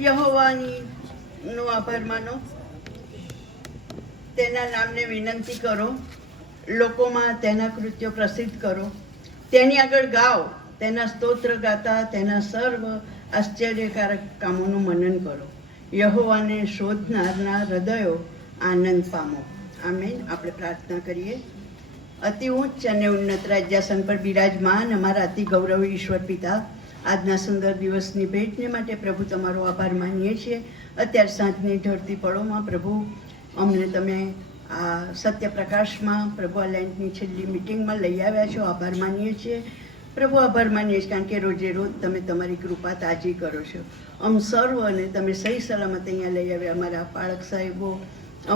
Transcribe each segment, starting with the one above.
યહોવાનો આભાર માનો, તેના નામને વિનંતી કરો, લોકોમાં તેના કૃત્યો પ્રસિદ્ધ કરો, તેની આગળ ગાઓ, તેના સ્તોત્ર ગાતા તેના સર્વ આશ્ચર્યકારક કામોનું મનન કરો. યહોવાને શોધનારના હૃદયો આનંદ પામો. આમેન. આપણે પ્રાર્થના કરીએ. અતિ ઉચ્ચ અને ઉન્નત રાજ્યાસન પર બિરાજમાન અમારા અતિ ગૌરવી ઈશ્વર પિતા, આજના સુંદર દિવસની ભેટને માટે પ્રભુ તમારો આભાર માનીએ છીએ. અત્યારે સાંજની ઢળતી પળોમાં પ્રભુ અમને તમે આ સત્યપ્રકાશમાં પ્રભુ આ લેન્ટની છેલ્લી મિટિંગમાં લઈ આવ્યા છો. આભાર માનીએ છીએ પ્રભુ, આભાર માનીએ છીએ કારણ કે રોજે રોજ તમે તમારી કૃપા તાજી કરો છો. સર્વને તમે સહી સલામત અહીંયા લઈ આવ્યા. અમારા પાળક સાહેબો,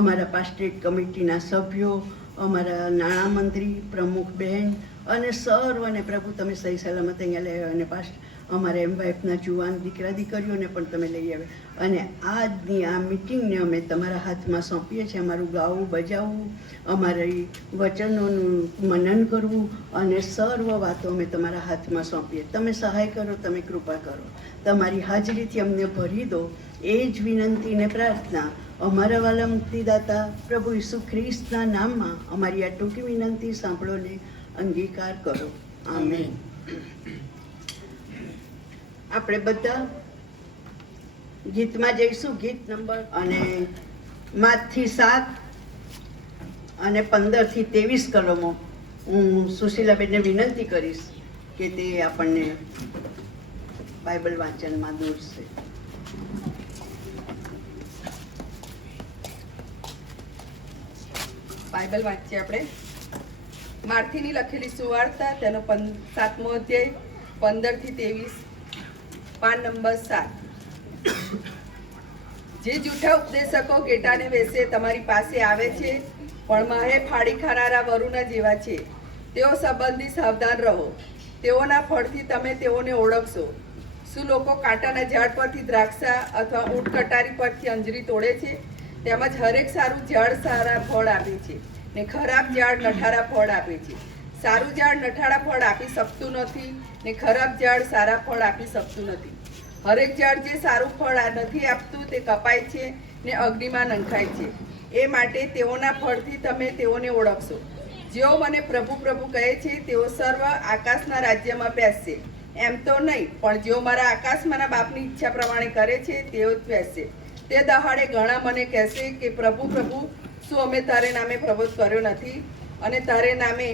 અમારા પાસ્ટેટ કમિટીના સભ્યો, અમારા નાણામંત્રી પ્રમુખ બહેન અને સર્વને પ્રભુ તમે સહી સલામત અહીંયા લઈ આવ્યા. અને અમારા એમ વાઇફના જુવાન દીકરા દીકરીઓને પણ તમે લઈ આવ્યા. અને આજની આ મિટિંગને અમે તમારા હાથમાં સોંપીએ છીએ. અમારું ગાવું બજાવવું, અમારી વચનોનું મનન કરવું અને સર્વ વાતો અમે તમારા હાથમાં સોંપીએ. તમે સહાય કરો, તમે કૃપા કરો, તમારી હાજરીથી અમને ભરી દો. એ જ વિનંતીને પ્રાર્થના અમારા વાલા મુક્તિદાતા પ્રભુ ઈસુ ખ્રિસ્તના નામમાં અમારી આ ટૂંકી વિનંતી સાંભળોને અંગીકાર કરો. આમેન. આપણે બધા ગીતમાં જઈશું. ગીત નંબર અને 5 થી 7 અને 15 થી 23 કલમો હું સુશીલાબેનને વિનંતી કરીશ કે તે આપણને બાઇબલ વાંચનમાં દોરશે. બાઇબલ વાંચીએ આપણે. માર્થીની લખેલી સુવાર્તા, તેનો 7મો અધ્યાય 15 થી 23, પાન નંબર 7. જે જૂઠા ઉપદેશકો ઘેટાને વેસે તમારી પાસે આવે છે, પણ માહે ફાડી ખાનારા વરુના જેવા છે. તેઓ સંબંધી સાવધાન રહો. તેઓના ફળથી તમે તેઓને ઓળખશો. શું લોકો કાંટાના ઝાડ પરથી દ્રાક્ષા અથવા ઊંટ કટારી પરથી અંજીરી તોડે છે? તેમજ હરેક સારું ઝાડ સારા ફળ આપે છે ને ખરાબ ઝાડ નઠારા ફળ આપે છે. સારું ઝાડ નઠારા ફળ આપી શકતું નથી ને ખરાબ ઝાડ સારા ફળ આપી શકતું નથી. હરેક ઝાડ જે સારું ફળ નથી આપતું તે કપાય છે ને અગ્નિમાં નંખાય છે. એ માટે તેઓના ફળથી તમે તેઓને ઓળખશો. જેઓ મને પ્રભુ પ્રભુ કહે છે તેઓ સર્વ આકાશના રાજ્યમાં બેસશે, એમ તો નહીં, પણ જેઓ મારા આકાશમાંના બાપની ઈચ્છા પ્રમાણે કરે છે તેઓ જ બેસશે. તે દહાડે ઘણા મને કહેશે કે પ્રભુ પ્રભુ, શું અમે તારે નામે પ્રબોધ કર્યો નથી, અને તારે નામે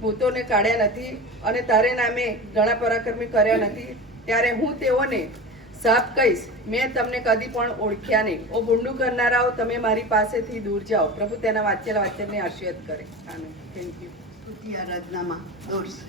ભૂતોને કાઢ્યા નથી, અને તારે નામે ઘણા પરાક્રમી કર્યા નથી? ત્યારે હું તેઓને સાપ કહીશ, મેં તમને કદી પણ ઓળખ્યા નહીં. ઓ ભૂંડું કરનારાઓ, તમે મારી પાસેથી દૂર જાઓ. પ્રભુ તેના વાંચેલા વાચનને આશીર્વાદ કરે. આમેન. Thank you. સ્તુતિ આરાધનામાં દોરશે.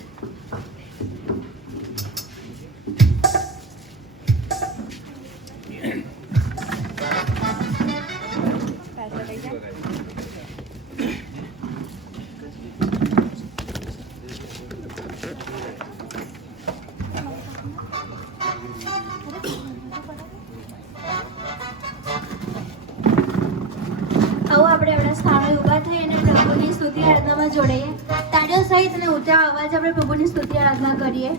જોડાઈએ. તાળીઓ સહિત અને ઊંચા અવાજ આપણે પ્રભુની સ્તુતિ આરાધના કરીએ.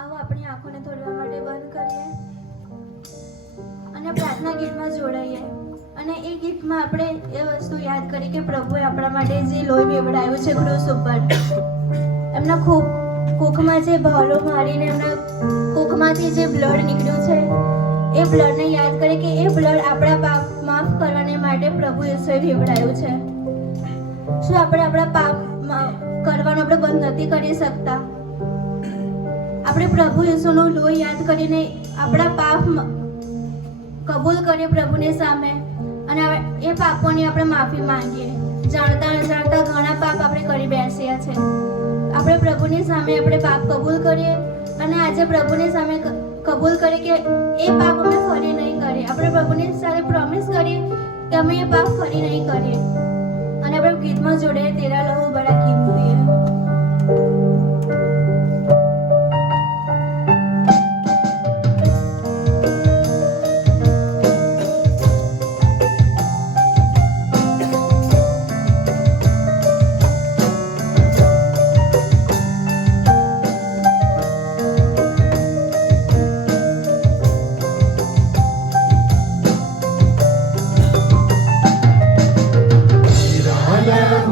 આવો આપણી આંખોને થોડી વાર માટે બંધ કરીએ અને પ્રાર્થના ગીતમાં જોડાઈએ. અને એ ગીતમાં આપણે એ વસ્તુ યાદ કરીએ કે પ્રભુએ આપણા માટે જે લોહી વેવડાવ્યું છે ક્રૂસ ઉપર, એમના કોખમાં જે ભાલો મારીને એમના કોખમાંથી જે બ્લડ નીકળ્યું છે, એ બ્લડને યાદ કરીએ કે એ બ્લડ આપણા પાપ માફ કરવાને માટે પ્રભુ ઈસુએ વેવડાવ્યું છે. શું આપણે આપણા પાપ કરવાનું આપણે બંધ નથી કરી શકતા? આપણે પ્રભુ ઈસુનું લોહી યાદ કરીને આપણા પાપ કબૂલ કરીએ પ્રભુની સામે અને એ પાપોની આપણે માફી માંગીએ. જાણતા અજાણતા ઘણા પાપ આપણે કરી બેસ્યા છે. આપણે પ્રભુની સામે આપણે પાપ કબૂલ કરીએ અને આજે પ્રભુની સામે કબૂલ કરીએ કે એ પાપ અમે ફરી નહીં કરીએ. આપણે પ્રભુની સાથે પ્રોમિસ કરીએ કે અમે એ પાપ ફરી નહીં કરીએ. અને આપણે ગીતમાં જોડે તેરા લહુ બડા કિંમતી હૈ. Love,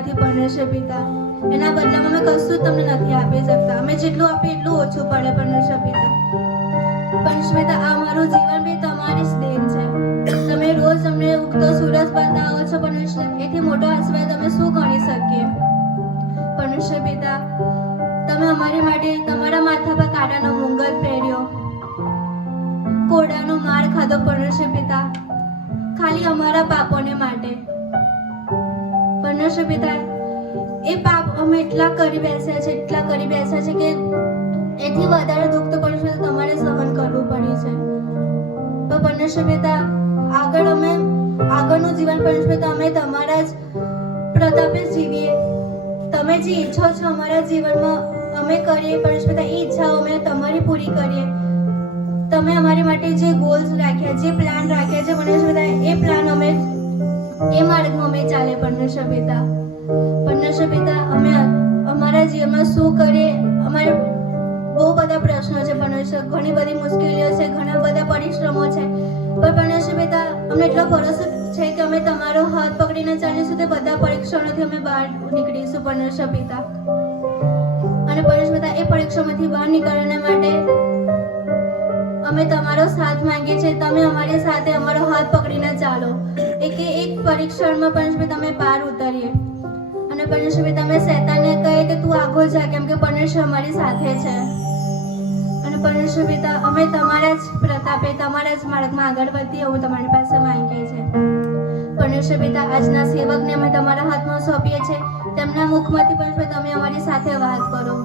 નથી પરમેશ્વર પિતા. એના બદલામાં અમે કશું જ તમને નથી આપી શકતા. અમે જેટલું આપીએ એટલું ઓછું પડે પરમેશ્વર પિતા. પરમેશ્વર પિતા, આ મારું જીવન બી તમારી જ દેન છે. તમે રોજ અમને ઉગતો સૂરજ બતાવો છો પરમેશ્વર. એથી મોટો આશીર્વાદ અમે શું ગણી શકીએ પરમેશ્વર પિતા. તમે અમારી માટે તમારા માથા પર કાંટાનો મુંગટ પહેર્યો, કોડાનો માર ખાધો પરમેશ્વર પિતા, ખાલી અમારા પાપોને માટે પરમેશ્વર પિતા. એ પાપ અમે એટલા કરી બેસ્યા છે કે એથી વધારે દુઃખ તો પરમેશ્વર તમારે સહન કરવું પડ્યું છે. તો પરમેશ્વર પિતા, આગળનું જીવન પરમેશ્વર પિતા અમે તમારા જ પ્રતાપે જીવીએ. તમે જે ઈચ્છો છો અમારા જીવનમાં અમે કરીએ પરમેશ્વર પિતા, એ ઈચ્છાઓ અમે તમારી પૂરી કરીએ. તમે અમારી માટે જે ગોલ્સ રાખ્યા, જે પ્લાન રાખ્યા છે પરમેશ્વર પિતા, એ પ્લાન અમે એ માર્ગમાં અમે ચાલે પરમેશ્વર પિતા. પરમેશ્વર પિતા, અમે અમારા જીવનમાં શું કરીએ, અમારે બહુ બધા પ્રશ્નો છે પરમેશ્વર, ઘણી બધી મુશ્કેલીઓ છે, ઘણા બધા પરિશ્રમો છે, પણ પરમેશ્વર પિતા અમને એટલો ભરોસો છે કે અમે તમારો હાથ પકડીને ચાલીશું તે બધા પરીક્ષણોથી અમે બહાર નીકળીશું પરમેશ્વર પિતા. અને પરમેશ્વર પિતા, એ પરીક્ષામાંથી બહાર નીકળવાના માટે અમે તમારો સાથ માંગીએ છીએ. તમે અમારી સાથે અમારો હાથ પકડીને ચાલો. એક પરીક્ષણમાં પરમેશ્વર પિતા અમે પાર ઉતરીએ. અને પરમેશ્વર પિતા, અમે શૈતાનને કહે કે તું આગળ જા, કેમ કે પરમેશ્વર અમારી સાથે છે. અને પરમેશ્વર પિતા, અમે તમારા જ પ્રતાપે તમારા જ માર્ગમાં આગળ વધીએ એવું તમારી પાસે માંગીએ છીએ પરમેશ્વર પિતા. આજના સેવકને અમે તમારા હાથમાં સોંપીએ છીએ. તેમના મુખમાંથી પરમેશ્વર તમે અમારી સાથે વાત કરો.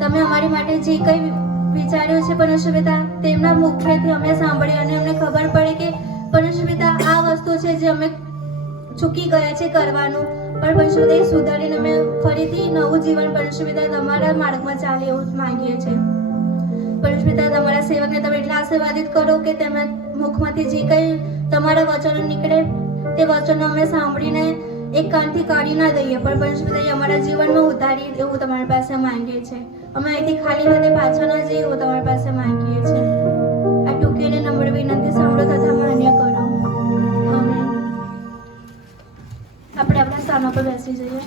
તમે અમારી માટે જે કંઈ વિચાર્યું છે પરમેશ્વર પિતા, તેમના મુખેથી અમે સાંભળીએ અને અમને ખબર પડે કે પરમેશ્વર પિતા આ વસ્તુ છે જે અમે ચૂકી ગયા છે કરવાનું, પણ પરમેશ્વર પિતા એ સુધારીને અમે ફરીથી નવું જીવન પરમેશ્વર પિતા તમારા માર્ગમાં ચાલે એવું માંગીએ છીએ પરમેશ્વર પિતા. તમારા સેવકને તમે એટલા આશીર્વાદિત કરો કે તેમના મુખમાંથી જે કંઈ તમારા વચનો નીકળે તે વચનો અમે સાંભળીને એક કાનથી કાઢી ના દઈએ, પણ પરમેશ્વર પિતા અમારા જીવનમાં ઉતારી એવું તમારી પાસે માંગીએ છીએ. અમે અહીંથી ખાલી હાથે પાછા ન જઈએ એવું તમારી પાસે માંગીએ છીએ. આ ટૂંકી અને નમ્ર વિનંતી સાંભળો તથા માન્ય કરો. આમેન. આપણે આપણા સ્થાનો પર બેસી જઈએ.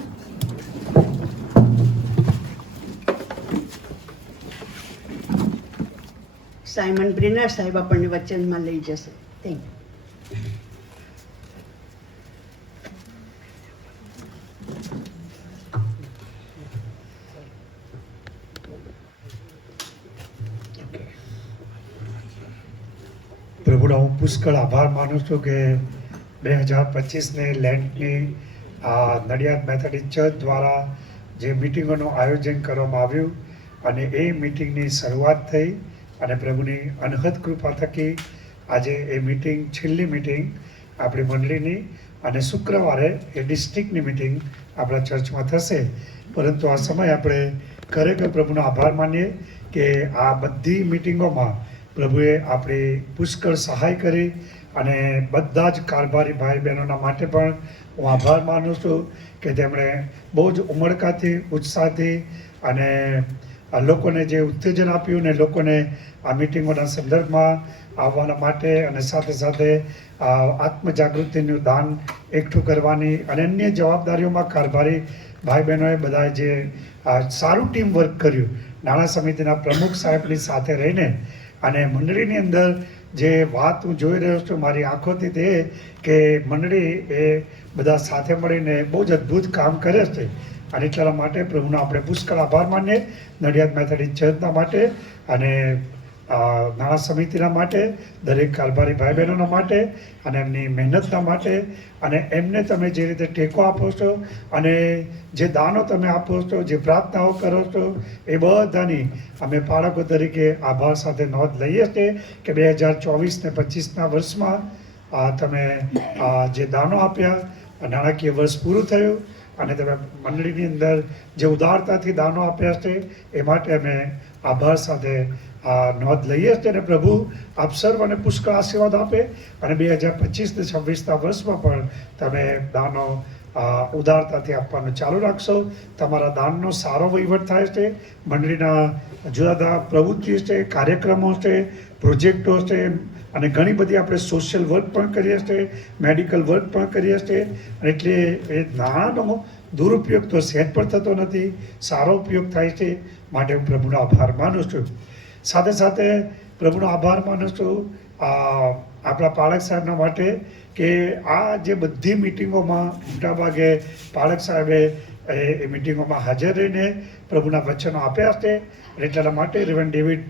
સાયમન બ્રિનર સાહેબ આપણને વચનમાં લઈ જશે. Thank you. પ્રભુનો હું પુષ્કળ આભાર માનું છું કે 2025ની લેન્ટની નડિયાદ મેથોડિસ્ટ ચર્ચ દ્વારા જે મિટિંગોનું આયોજન કરવામાં આવ્યું અને એ મિટિંગની શરૂઆત થઈ અને પ્રભુની અનહદ કૃપા થકી આજે એ મિટિંગ છેલ્લી મિટિંગ આપણી મંડળીની અને શુક્રવારે એ ડિસ્ટ્રિક્ટની મિટિંગ આપણા ચર્ચમાં થશે. પરંતુ આ સમયે આપણે ખરેખર પ્રભુનો આભાર માનીએ કે આ બધી મિટિંગોમાં પ્રભુએ આપણી પુષ્કળ સહાય કરી અને બધા જ કારભારી ભાઈ બહેનોના માટે પણ હું આભાર માનું છું કે તેમણે બહુ જ ઉમળકાથી ઉત્સાહથી અને લોકોને જે ઉત્તેજન આપ્યું ને લોકોને આ મિટિંગોના સંદર્ભમાં આવવાના માટે અને સાથે સાથે આત્મજાગૃતિનું દાન એકઠું કરવાની અને અન્ય જવાબદારીઓમાં કારભારી ભાઈ બહેનોએ બધાએ જે સારું ટીમ વર્ક કર્યું, નાણાં સમિતિના પ્રમુખ સાહેબની સાથે રહીને અને મંડળીની અંદર જે વાત હું જોઈ રહ્યો છું મારી આંખોથી તે કે મંડળી એ બધા સાથે મળીને બહુ જ અદ્ભુત કામ કરે છે. અને એટલા માટે પ્રભુનો આપણે પુષ્કળ આભાર માનીએ નડિયાદ મેથોડિસ્ટ ચર્ચના માટે અને નાણાં સમિતિના માટે, દરેક કારભારી ભાઈ બહેનોના માટે અને એમની મહેનતના માટે અને એમને તમે જે રીતે ટેકો આપો છો અને જે દાનો તમે આપો છો, જે પ્રાર્થનાઓ કરો છો, એ બધાની અમે બાળકો તરીકે આભાર સાથે નોંધ લઈએ છીએ કે 2024 ને 25ના વર્ષમાં તમે જે દાનો આપ્યા, નાણાકીય વર્ષ પૂરું થયું અને તમે મંડળીની અંદર જે ઉદારતાથી દાનો આપ્યા છે એ માટે અમે આભાર સાથે નોંધ લઈએ છીએ અને પ્રભુ આપ સર્વને પુષ્કળ આશીર્વાદ આપે અને 2025 ને 26ના વર્ષમાં પણ તમે દાનો ઉદારતાથી આપવાનું ચાલુ રાખશો. તમારા દાનનો સારો વહીવટ થાય છે. મંડળીના જુદા જુદા પ્રવૃત્તિઓ છે, કાર્યક્રમો છે, પ્રોજેક્ટો છે અને ઘણી બધી આપણે સોશિયલ વર્ક પણ કરીએ છીએ, મેડિકલ વર્ક પણ કરીએ છીએ અને એટલે એ નાણાંનો દુરુપયોગ તો સહેજ પણ થતો નથી, સારો ઉપયોગ થાય છે. માટે હું પ્રભુનો આભાર માનું છું. સાથે સાથે પ્રભુનો આભાર માનું છું આપણા પાળક સાહેબના માટે કે આ જે બધી મિટિંગોમાં મોટાભાગે પાળક સાહેબે એ મિટિંગોમાં હાજર રહીને પ્રભુના વચનો આપ્યા છે. એટલા માટે રેવરેન્ડ ડેવિડ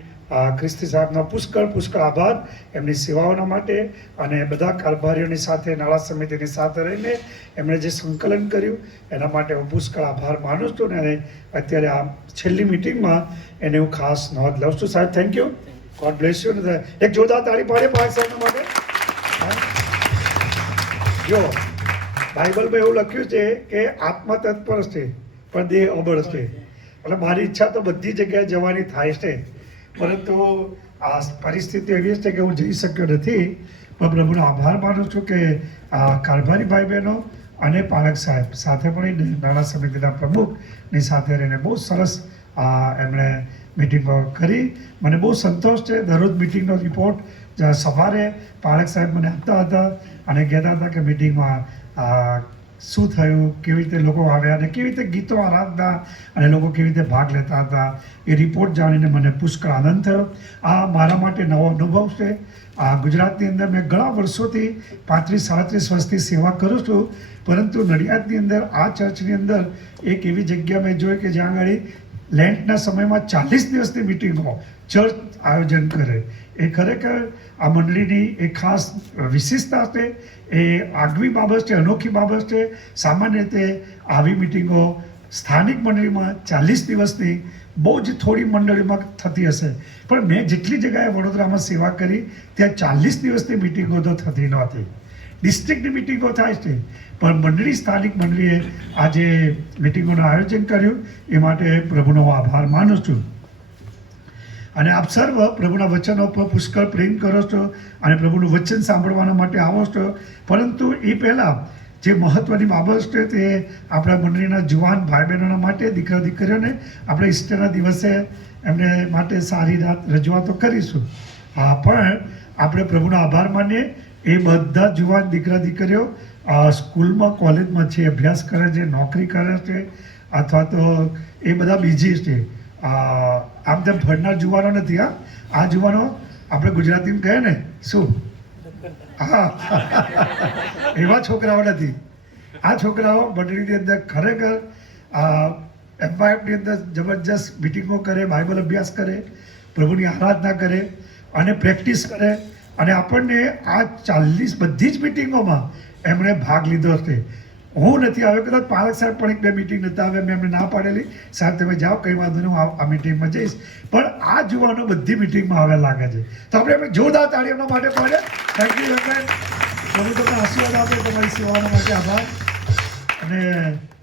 ખ્રિસ્તી સાહેબનો પુષ્કળ આભાર એમની સેવાઓના માટે, અને બધા કારભારીઓની સાથે નાણાં સમિતિની સાથે રહીને એમણે જે સંકલન કર્યું એના માટે હું પુષ્કળ આભાર માનું છું. અને અત્યારે આ છેલ્લી મિટિંગમાં એને હું ખાસ નોંધ લઉં છું. સાહેબ thank you, God bless you. એક જોરદાર તાળી પાડે પાળક સાહેબના માટે. જો બાઇબલમાં એવું લખ્યું છે કે આત્મા તત્પર છે પણ દેહ અબળ છે. એટલે મારી ઈચ્છા તો બધી જગ્યાએ જવાની થાય છે, પરંતુ આ પરિસ્થિતિ એવી છે કે હું જઈ શક્યો નથી. પણ પ્રભુનો આભાર માનું છું કે કારભારી ભાઈ બહેનો અને પાળક સાહેબ સાથે પણ નાણાં સમિતિના પ્રમુખની સાથે રહીને બહુ સરસ એમણે મિટિંગો કરી. મને બહુ સંતોષ છે. દરરોજ મિટિંગનો રિપોર્ટ સવારે પાળક સાહેબ મને આપતા હતા અને કહેતા હતા કે મિટિંગમાં શું થયું, કેવી રીતે લોકો આવ્યા અને કેવી રીતે ગીતો આરાધના અને લોકો કેવી રીતે ભાગ લેતા હતા. એ રિપોર્ટ જાણીને મને પુષ્કળ આનંદ થયો. આ મારા માટે નવો અનુભવ છે. ગુજરાતની અંદર મેં ઘણા વર્ષોથી 35-37 વર્ષથી સેવા કરું છું, પરંતુ નડિયાદની અંદર આ ચર્ચની અંદર એક એવી જગ્યા મેં જોઈ કે જ્યાં આગળ લેન્ટના સમયમાં 40 દિવસની મિટિંગો ચર્ચ આયોજન કરે. એ ખરેખર આ મંડળીની એક ખાસ વિશેષતા છે. એ આગવી બાબત છે, અનોખી બાબત છે. સામાન્ય રીતે આવી મિટિંગો સ્થાનિક મંડળીમાં 40 દિવસની બહુ જ થોડી મંડળીમાં થતી હશે, પણ મેં જેટલી જગ્યાએ વડોદરામાં સેવા કરી ત્યાં 40 દિવસની મિટિંગો તો થતી નહોતી. ડિસ્ટ્રિક્ટની મિટિંગો થાય છે, પણ મંડળી સ્થાનિક મંડળીએ આજે મિટિંગોનું આયોજન કર્યું એ માટે પ્રભુનો આભાર માનું છું. અને આપ સર્વ પ્રભુના વચનો પર પુષ્કળ પ્રેમ કરો છો અને પ્રભુનું વચન સાંભળવાના માટે આવો છો. પરંતુ એ પહેલાં જે મહત્ત્વની બાબત છે તે આપણા મંડળીના જુવાન ભાઈ બહેનોના માટે, દીકરા દીકરીઓને આપણે ઈસ્ટરના દિવસે એમને માટે સારી રજૂઆતો કરીશું. પણ આપણે પ્રભુનો આભાર માનીએ એ બધા જુવાન દીકરા દીકરીઓ સ્કૂલમાં કોલેજમાં છે, અભ્યાસ કરે છે, નોકરી કરે છે, અથવા તો એ બધા બીજી છે. આમ તેમ ભણનાર જુવાનો નથી. આ જુવાનો આપણે ગુજરાતીમાં કહે ને શું, એવા છોકરાઓ નથી. આ છોકરાઓ મંડળીની અંદર ખરેખર એફવાયફની અંદર જબરજસ્ત મિટિંગો કરે, બાઇબલ અભ્યાસ કરે, પ્રભુની આરાધના કરે અને પ્રેક્ટિસ કરે. અને આપણને આ 40 બધી જ મિટિંગોમાં એમણે ભાગ લીધો છે. હું નથી આવ્યો, કદાચ પાળક સાહેબ પણ 1-2 મિટિંગ નહોતા આવ્યા, મેં એમને ના પાડેલી, સાહેબ તમે જાઓ કંઈ વાંધો નહીં, હું આ મિટિંગમાં જઈશ. પણ આ જુવાનો બધી મિટિંગમાં આવ્યા લાગે છે. તો આપણે એમને જોરદાર તાળી એમના માટે પડે. Thank you very much. પ્રભુ તમને આશીર્વાદ આપે. તમારી સેવાના માટે આભાર. અને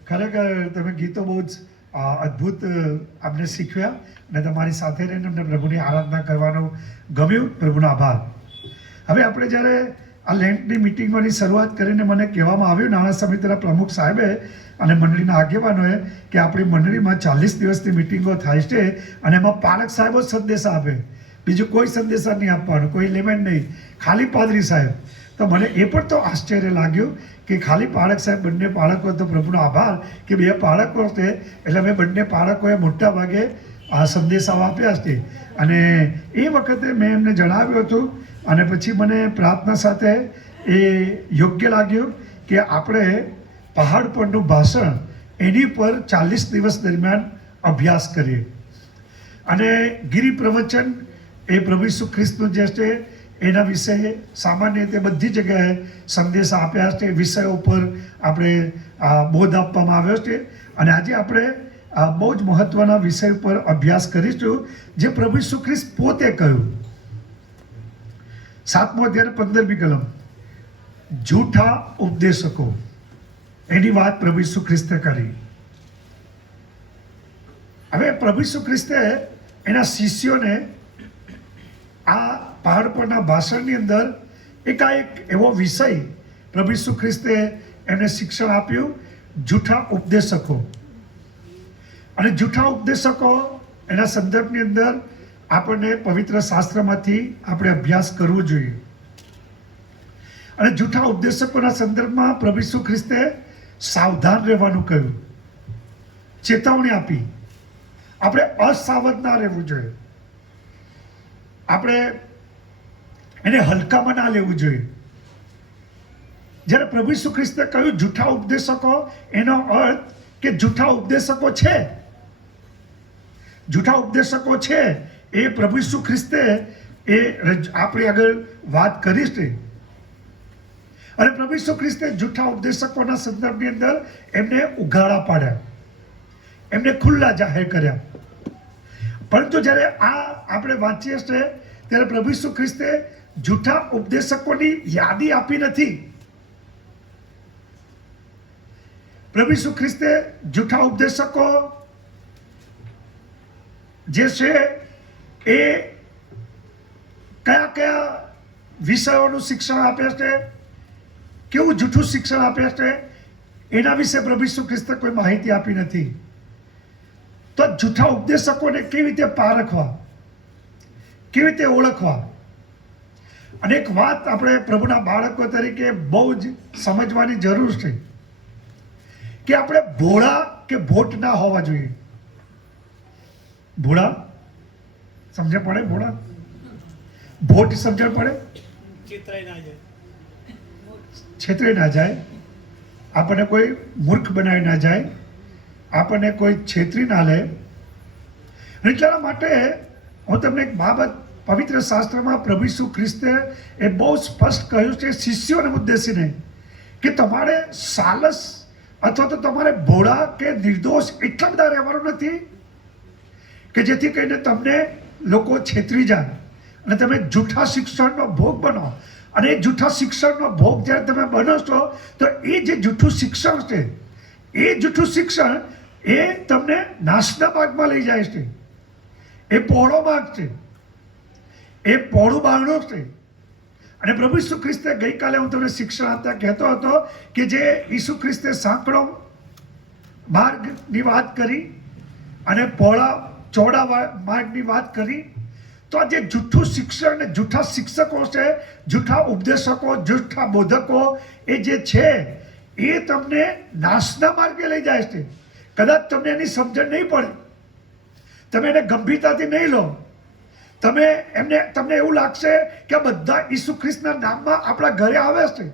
ખરેખર તમે ગીતો બહુ જ અદ્ભુત આપણે શીખવ્યા અને તમારી સાથે રહીને અમને પ્રભુની આરાધના કરવાનું ગમ્યું. પ્રભુનો આભાર. હવે આપણે જ્યારે આ લેન્ટની મિટિંગોની શરૂઆત કરીને મને કહેવામાં આવ્યું નાણાં સમિતિના પ્રમુખ સાહેબે અને મંડળીના આગેવાનોએ કે આપણી મંડળીમાં 40 દિવસની મિટિંગો થાય છે અને એમાં પાળક સાહેબો સંદેશા આપે, બીજું કોઈ સંદેશા નહીં આપવાનું, કોઈ લેમેન્ટ નહીં, ખાલી પાદરી સાહેબ. તો મને એ પણ તો આશ્ચર્ય લાગ્યું કે ખાલી પાળક સાહેબ, બંને પાળકો. તો પ્રભુનો આભાર કે 2 પાળકો છે એટલે મેં બંને પાળકોએ મોટા ભાગે આ સંદેશાઓ આપ્યા છે. અને એ વખતે મેં એમને જણાવ્યું હતું અને પછી મને પ્રાર્થના સાથે એ યોગ્ય લાગ્યું કે આપણે પહાડ પરનું ભાષણ એની પર 40 દિવસ દરમિયાન અભ્યાસ કરીએ. અને ગિરી પ્રવચન એ પ્રભુ ઈસુ ખ્રિસ્તનું જે છે એના વિશે સામાન્ય રીતે બધી જગ્યાએ સંદેશા આપ્યા છે, વિષયો ઉપર આપણે બોધ આપવામાં આવ્યો છે. અને આજે આપણે બહુ જ મહત્ત્વના વિષય ઉપર અભ્યાસ કરીશું જે પ્રભુ ઈસુ ખ્રિસ્ત પોતે કહ્યું. 7મો અધ્યાય 15મી કલમ, જૂઠા ઉપદેશકો. એની વાત પ્રભુ ઈસુ ખ્રિસ્તે કરી. હવે પ્રભુ ઈસુ ખ્રિસ્તે એના શિષ્યોને આ પહાડ પરના ભાષણની અંદર એકાએક એવો વિષય પ્રભુ ઈસુ ખ્રિસ્તે એમને શિક્ષણ આપ્યું, જૂઠા ઉપદેશકો. અને જૂઠા ઉપદેશકો એના સંદર્ભની અંદર આપણને પવિત્ર શાસ્ત્રમાંથી આપણે અભ્યાસ કરવો જોઈએ. અને જૂઠા ઉપદેશકોના સંદર્ભમાં પ્રભુ ઈસુ ખ્રિસ્તે સાવધાન રહેવાનું કહ્યું. ચેતવણી આપી. આપણે અસાવધ ના રહેવું જોઈએ. આપણે એને હલકામાં ના લેવું જોઈએ. જ્યારે પ્રભુ ઈસુ ખ્રિસ્તે કહ્યું જૂઠા ઉપદેશકો, એનો અર્થ કે જૂઠા ઉપદેશકો છે. જૂઠા ઉપદેશકો છે એ પ્રભુ ઈસુ ખ્રિસ્તે આપણે આગળ વાત કરી છે. અને પ્રભુ ઈસુ ખ્રિસ્તે જૂઠા ઉપદેશકોના સંદર્ભની અંદર એમને ઉઘાડા પાડ્યા, એમને ખુલ્લા જાહેર કર્યા. પરંતુ જ્યારે આ આપણે વાંચીએ છીએ ત્યારે પ્રભુ ઈસુ ખ્રિસ્તે જૂઠા ઉપદેશકોની યાદી આપી નથી. પ્રભુ ઈસુ ખ્રિસ્તે જૂઠા ઉપદેશકો જે છે એ કયા કયા વિષયોનું શિક્ષણ આપે છે, કેવું જૂઠું શિક્ષણ આપે છે, એના વિશે પ્રભુ ઈસુ ખ્રિસ્તે કોઈ માહિતી આપી નથી. તો જૂઠા ઉપદેશકોને કેવી રીતે પારખવા, કેવી રીતે ઓળખવા? અને એક વાત આપણે પ્રભુના બાળકો તરીકે બહુ જ સમજવાની જરૂર છે કે આપણે ભોળા કે ભોટ ના હોવા જોઈએ. ભોળા સમજણ પડે? ભોળા ભોટ સમજણ પડે? છેતરાઈ ના જાય, આપણને કોઈ મૂર્ખ બનાવી ના જાય, આપણને કોઈ છેતરી ના લે. એટલા માટે હું તમને એક બાબત પવિત્ર શાસ્ત્રમાં પ્રભુ ઈસુ ખ્રિસ્તે એ બહુ સ્પષ્ટ કહ્યું છે શિષ્યોને ઉદ્દેશીને કે તમારે સાલસ અથવા તો તમારે ભોળા કે નિર્દોષ એટલા બધા રહેવાનું નથી કે જેથી કરીને તમને લોકો છેતરી જાય અને તમે જૂઠા શિક્ષણનો ભોગ બનો. અને એ જૂઠા શિક્ષણનો ભોગ જ્યારે તમે બનો છો તો એ જે જૂઠું શિક્ષણ છે, એ જૂઠું શિક્ષણ એ તમને નાશના માર્ગમાં લઈ જાય છે. એ પહોળો માર્ગ છે, એ પહોળું બારણું છે. અને પ્રભુ ઈસુ ખ્રિસ્તે ગઈકાલે હું તમને શિક્ષણ આપતા કહેતો હતો કે જે ઈસુ ખ્રિસ્તે સાંકડો માર્ગની વાત કરી અને પહોળા ચોડા માર્ગની વાત કરી, તો આ જે જૂઠું શિક્ષણ ને જૂઠા શિક્ષકો છે, જૂઠા ઉપદેશકો, જૂઠા બોધકો એ જે છે એ તમને નાશના માર્ગે લઈ જાય છે. કદાચ તમને એની સમજણ નહીં પડે, તમે એને ગંભીરતાથી નહીં લો, તમને એવું લાગશે કે આ બધા ઈસુ ખ્રિસ્તના નામમાં આપણા ઘરે આવે છે,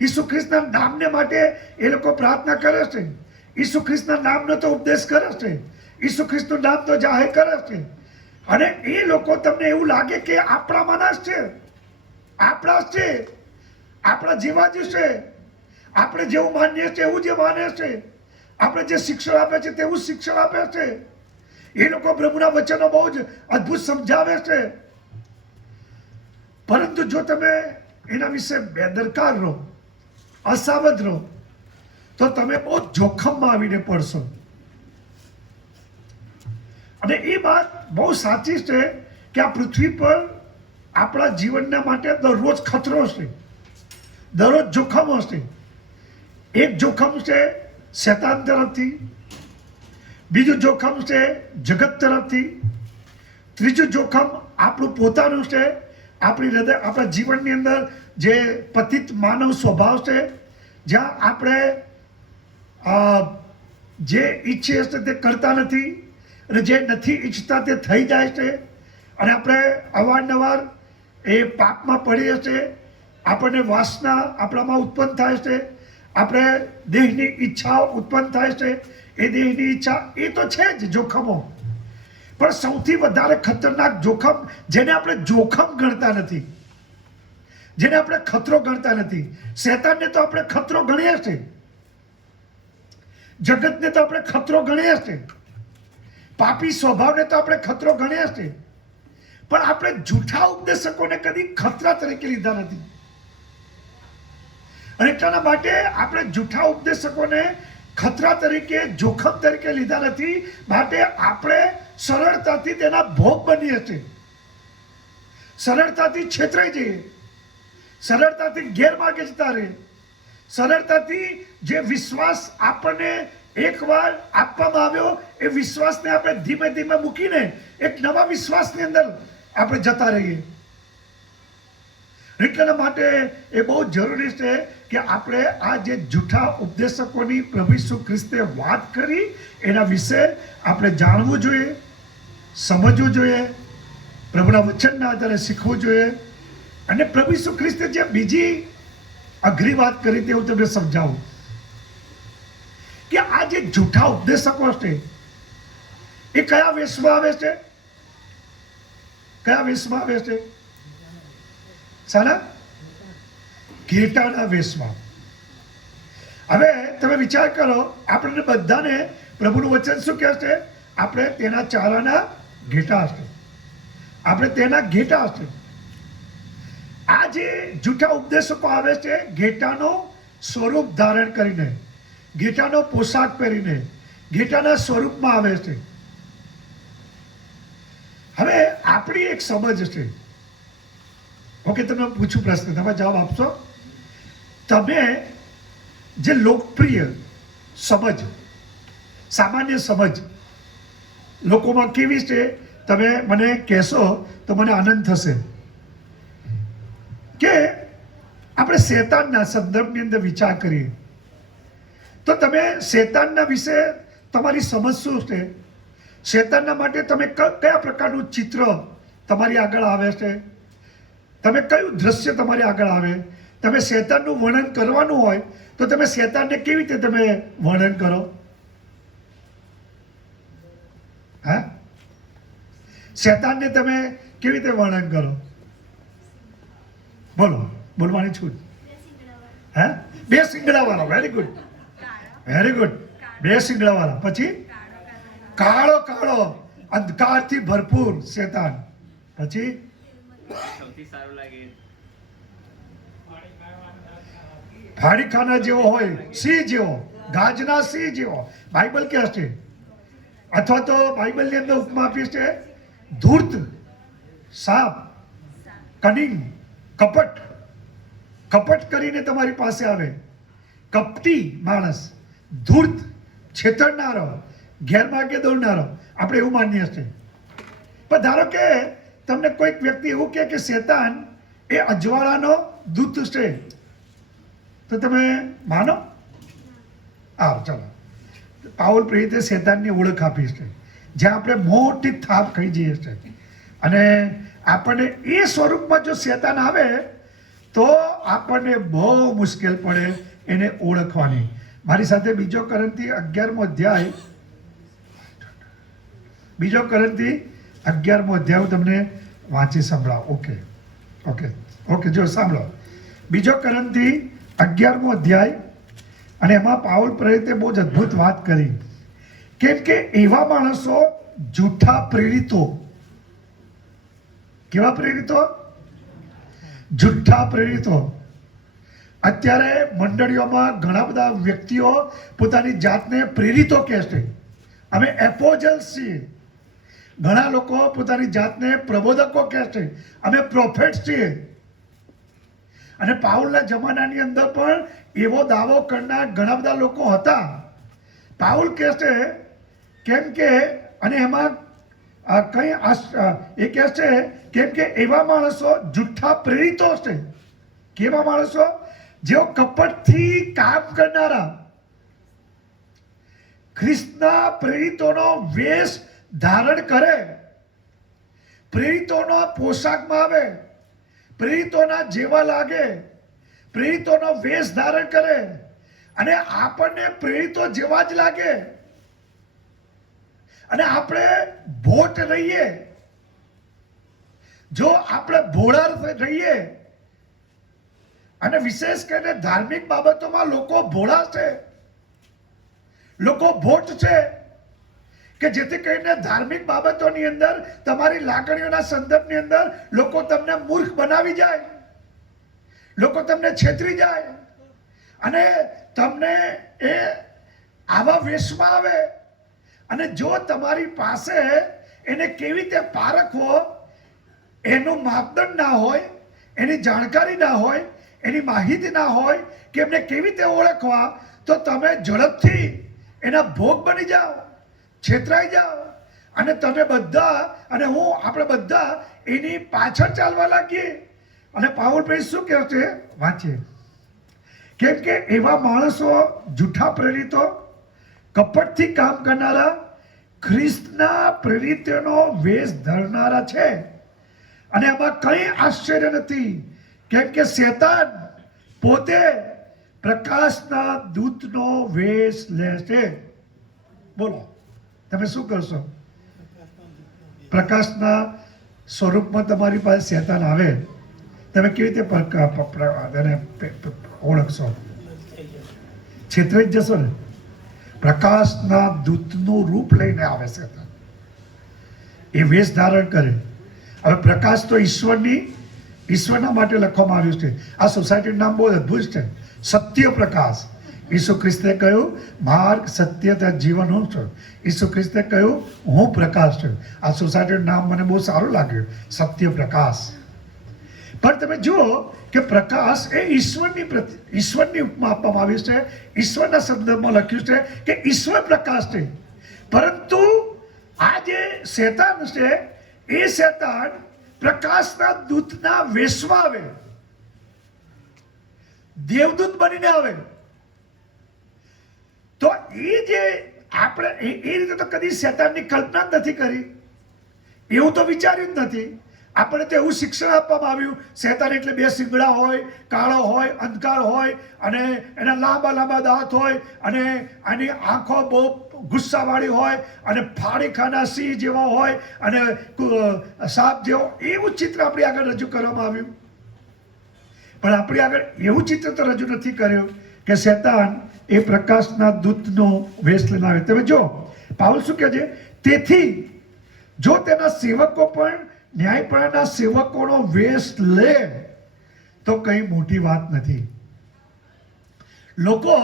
ઈસુ ખ્રિસ્તના નામને માટે એ લોકો પ્રાર્થના કરે છે, ઈસુ ખ્રિસ્તના નામનો તો ઉપદેશ કરે છે, ઈસુ ખ્રિસ્તનું નામ તો જાહેર કરે છે. અને એ લોકો તમને એવું લાગે કે આપણામાંના જ છે, આપણા જ છે, આપણા જેવા જ છે, આપણે જેવું માનીએ છીએ એવું જે માને છે, આપણે જે શિક્ષણ આપે છે તેવું શિક્ષણ આપે છે. એ લોકો પ્રભુના વચનો બહુ જ અદ્ભુત સમજાવે છે. પરંતુ જો તમે એના વિશે બેદરકાર રહો, અસાવધ રહો, તો તમે બહુ જોખમમાં આવીને પડશો. અને એ વાત બહુ સાચી છે કે આ પૃથ્વી પર આપણા જીવનના માટે દરરોજ ખતરો છે, દરરોજ જોખમો છે. એક જોખમ છે શૈતાન તરફથી, બીજું જોખમ છે જગત તરફથી, ત્રીજું જોખમ આપણું પોતાનું છે, આપણા જીવનની અંદર જે પતિત માનવ સ્વભાવ છે, જ્યાં આપણે જે ઈચ્છીએ છીએ તે કરતા નથી અને જે નથી ઈચ્છતા તે થઈ જાય છે. અને આપણે અવારનવાર એ પાપમાં પડીએ છીએ, આપણને વાસના આપણામાં ઉત્પન્ન થાય છે, આપણે દેહની ઈચ્છાઓ ઉત્પન્ન થાય છે. એ દેહની ઈચ્છા એ તો છે જ જોખમો, પણ સૌથી વધારે ખતરનાક જોખમ જેને આપણે જોખમ ગણતા નથી, જેને આપણે ખતરો ગણતા નથી. શૈતાનને તો આપણે ખતરો ગણીએ છીએ, જગતને તો આપણે ખતરો ગણીએ છીએ, પાપી સ્વભાવને તો આપણે ખતરો ગણીએ છીએ, પણ આપણે જૂઠા ઉપદેશકોને કદી ખતરા તરીકે લીધા નથી. અને એટલાના માટે આપણે જૂઠા ઉપદેશકોને ખતરા તરીકે, જોખમ તરીકે લીધા નથી. માટે આપણે સરળતાથી તેના ભોગ બનીએ છીએ, સરળતાથી છેતરાઈ જઈએ, સરળતાથી ગેરમાર્ગે જતા રહીએ, સરળતાથી જે વિશ્વાસ આપણને એકવાર આપવામાં આવ્યો એ વિશ્વાસને આપણે ધીમે ધીમે મૂકીને એક નવા વિશ્વાસની અંદર આપણે જતા રહીએ. એટલા માટે એ બહુ જરૂરી છે કે આપણે આ જે જૂઠા ઉપદેશકોની પ્રભુ ઈસુ ખ્રિસ્તે વાત કરી એના વિશે આપણે જાણવું જોઈએ, સમજવું જોઈએ, પ્રભુના વચનના આધારે શીખવું જોઈએ. અને પ્રભુ ઈસુ ખ્રિસ્તે જે બીજી અઘરી વાત કરી તે હું તમને સમજાવું કે આ જે જૂઠા ઉપદેશકો છે એ કયા વેશમાં આવે છે? કયા વેશમાં આવે છે? સાના? ઘેટાના વેશમાં. હવે તમે વિચાર કરો, આપણને બધાને પ્રભુનું વચન શું કહે છે? આપણે તેના ચારાના ઘેટા હશે, આપણે તેના ઘેટા હશે. આ જે જૂઠા ઉપદેશકો આવે છે ઘેટાનો સ્વરૂપ ધારણ કરીને, ઘેટાનો પોશાક પહેરીને, ઘેટાના સ્વરૂપમાં આવે છે. હવે આપણી એક સમજ છે. ઓકે, તમને પૂછું પ્રશ્ન, તમે જવાબ આપશો? તમે જે લોકપ્રિય સમજ, સામાન્ય સમજ લોકોમાં કેવી છે તમે મને કહેશો તો મને આનંદ થશે કે આપણે શેતાનના સંદર્ભની અંદર વિચાર કરીએ તો તમે શેતાનના વિશે તમારી સમજ શું છે? શેતાનના માટે તમે કયા પ્રકારનું ચિત્ર તમારી આગળ આવે છે? તમે કયું દ્રશ્ય તમારી આગળ આવે? તમે શેતાનનું વર્ણન કરવાનું હોય તો તમે શેતાનને કેવી રીતે તમે વર્ણન કરો? હા, શેતાનને તમે કેવી રીતે વર્ણન કરો? બોલો, બોલવાની છૂટ. હે? બે શિંગડા વાળો. Very good, very good. બે શિંગડા વાળા. પછી કાળો કાળો અંધકારથી ભરપૂર શેતાન. પછી સૌથી સારું લાગે ફાડીખાના જેવો હોય, સિંહ જેવો, ગાજના સિંહ જેવો બાઇબલ કહે છે. અથવા તો બાઇબલની અંદર ઉપમા આપી છે ધૂર્ત સાપ, કનિંગ, કપટ. કપટ કરીને તમારી પાસે આવે, કપટી માણસ, ધૂર્ત, છેતરનારો, ગેરમાર્ગે દોડનારો. આપણે એવું માનીએ છીએ. પણ ધારો કે તમને કોઈક વ્યક્તિ એવું કહે કે શેતાન એ અજવાળાનો દૂત છે, તો તમે માનો? આવો ચાલો. પાઉલ પ્રેરિતે શેતાનની ઓળખ આપી છે, જ્યાં આપણે મોટી થાપ ખાઈ જઈએ છીએ. અને આપણને એ સ્વરૂપમાં જો શેતાન આવે તો આપણને બહુ મુશ્કેલ પડે એને ઓળખવાની. મારી સાથે બીજો કરંથી 11મો અધ્યાય, બીજો કરંથી 11મો અધ્યાય હું તમને વાંચી સંભળાવું. ઓકે ઓકે ઓકે, જો સાંભળો. બીજો કરંથી 11મો અધ્યાય, અને એમાં પાઉલ પ્રેરિતે બહુ જ અદ્ભુત વાત કરી. કેમ કે એવા માણસો જૂઠા પ્રેરિતો, કેવા પ્રેરિતો? જૂઠા પ્રેરિતો. અત્યારે મંડળીઓમાં ઘણા બધા વ્યક્તિઓ પોતાની જાતને પ્રેરિતો કહે છે. અમે એપોજલ્સ છીએ. ઘણા લોકો પોતાની જાતને પ્રબોધકો કહે છે, અમે પ્રોફેટ્સ છીએ. અને પાઉલના જમાનાની અંદર પણ એવો દાવો કરનાર ઘણા બધા લોકો હતા. પાઉલ કહે છે કેમ કે, અને એમાં કંઈ એ કહે છે કેમ કે એવા માણસો જૂઠા પ્રેરિતો છે. કેવા માણસો? જેઓ કપટથી કામ કરનારા, ખ્રિસ્તના પ્રેરિતોનો વેશ ધારણ કરે, પ્રેરિતોના પોશાકમાં આવે, પ્રેરિતોના જેવા લાગે, પ્રેરિતોનો વેશ ધારણ કરે, અને આપણને પ્રેરિતો જેવા જ લાગે, અને આપણે ભોટ રહીએ. જો આપણે ભોળા રહીએ, અને વિશેષ કરીને ધાર્મિક બાબતોમાં લોકો ભોળા છે, લોકો ભોટ છે, કે જેથી કરીને ધાર્મિક બાબતોની અંદર તમારી લાગણીઓના સંદર્ભની અંદર લોકો તમને મૂર્ખ બનાવી જાય, લોકો તમને છેતરી જાય, અને તમને એ આવા વેશમાં આવે. અને જો તમારી પાસે એને કેવી રીતે પારખવો એનું માપદંડ ના હોય, એની જાણકારી ના હોય, એની માહિતી ના હોય કે એમને કેવી રીતે ઓળખવા, તો તમે ઝડપથી એના ભોગ બની જાઓ, છેતરાઈ જાઓ, અને તમે બધા અને આપણે બધા એની પાછળ ચાલવા લાગીએ. અને પાઉલ ભાઈ શું કહે છે? વાંચીએ કેમ કે એવા માણસો, જૂઠા પ્રેરિતો, કપટથી કામ કરનારા, ખ્રિસ્તના પ્રેરિતોનો વેશ ધરનારા છે. અને આમાં કંઈ આશ્ચર્ય નથી, કેમ કે શેતાન પોતે પ્રકાશના દૂતનો વેશ લે છે. બોલો, તમે શું કરશો? પ્રકાશના સ્વરૂપમાં તમારી પાસે શેતાન આવે, તમે કેવી રીતે એને ઓળખશો? છેતરાઈ જ જશો ને. પ્રકાશના દૂતનું રૂપ લઈને આવે શેતાન, એ વેશ ધારણ કરે. હવે પ્રકાશ તો ઈશ્વરના માટે લખવામાં આવ્યું છે. આ સોસાયટીનું નામ બહુ અદ્ભુત છે, સત્ય પ્રકાશ. ઈસુ ખ્રિસ્તે કહ્યું, માર્ગ, સત્યતા, જીવન હું છું. ઈસુ ખ્રિસ્તે કહ્યું, હું પ્રકાશ છું. આ સોસાયટીનું નામ મને બહુ સારું લાગ્યું, સત્ય પ્રકાશ. પણ તમે જુઓ કે પ્રકાશ એ ઈશ્વરની ઉપમા આપવામાં આવી છે. ઈશ્વરના શબ્દમાં લખ્યું છે કે ઈશ્વર પ્રકાશ છે. પરંતુ આ જે શેતાન છે, એ શેતાન પ્રકાશના દૂતના વેશમાં આવે, દેવદૂત બનીને આવે. તો એ જે આપણે એ રીતે તો કદી શેતાનની કલ્પના જ નથી કરી, એવું તો વિચાર્યું જ નથી. આપણે તો એવું શિક્ષણ આપવામાં આવ્યું, શેતાન એટલે બે શીંગડા હોય, કાળો હોય, અંધકાર હોય, અને એના લાંબા લાંબા દાંત હોય, અને આની આંખો બહુ ગુસ્સાવાળી હોય, અને ફાડી ખાના સિંહ જેવા હોય, અને સાપ જેવો. એવું ચિત્ર આપણી આગળ રજૂ કરવામાં આવ્યું. પણ આપણી આગળ એવું ચિત્ર તો રજૂ નથી કર્યું કે શેતાન એ પ્રકાશના દૂતનો વેશ લઈને આવે. તમે જો પાઉલ શું કહે છે? તેથી જો તેના સેવકો પણ ન્યાયપણાના સેવકોનો વેશ લે તો કઈ મોટી વાત નથી. લોકો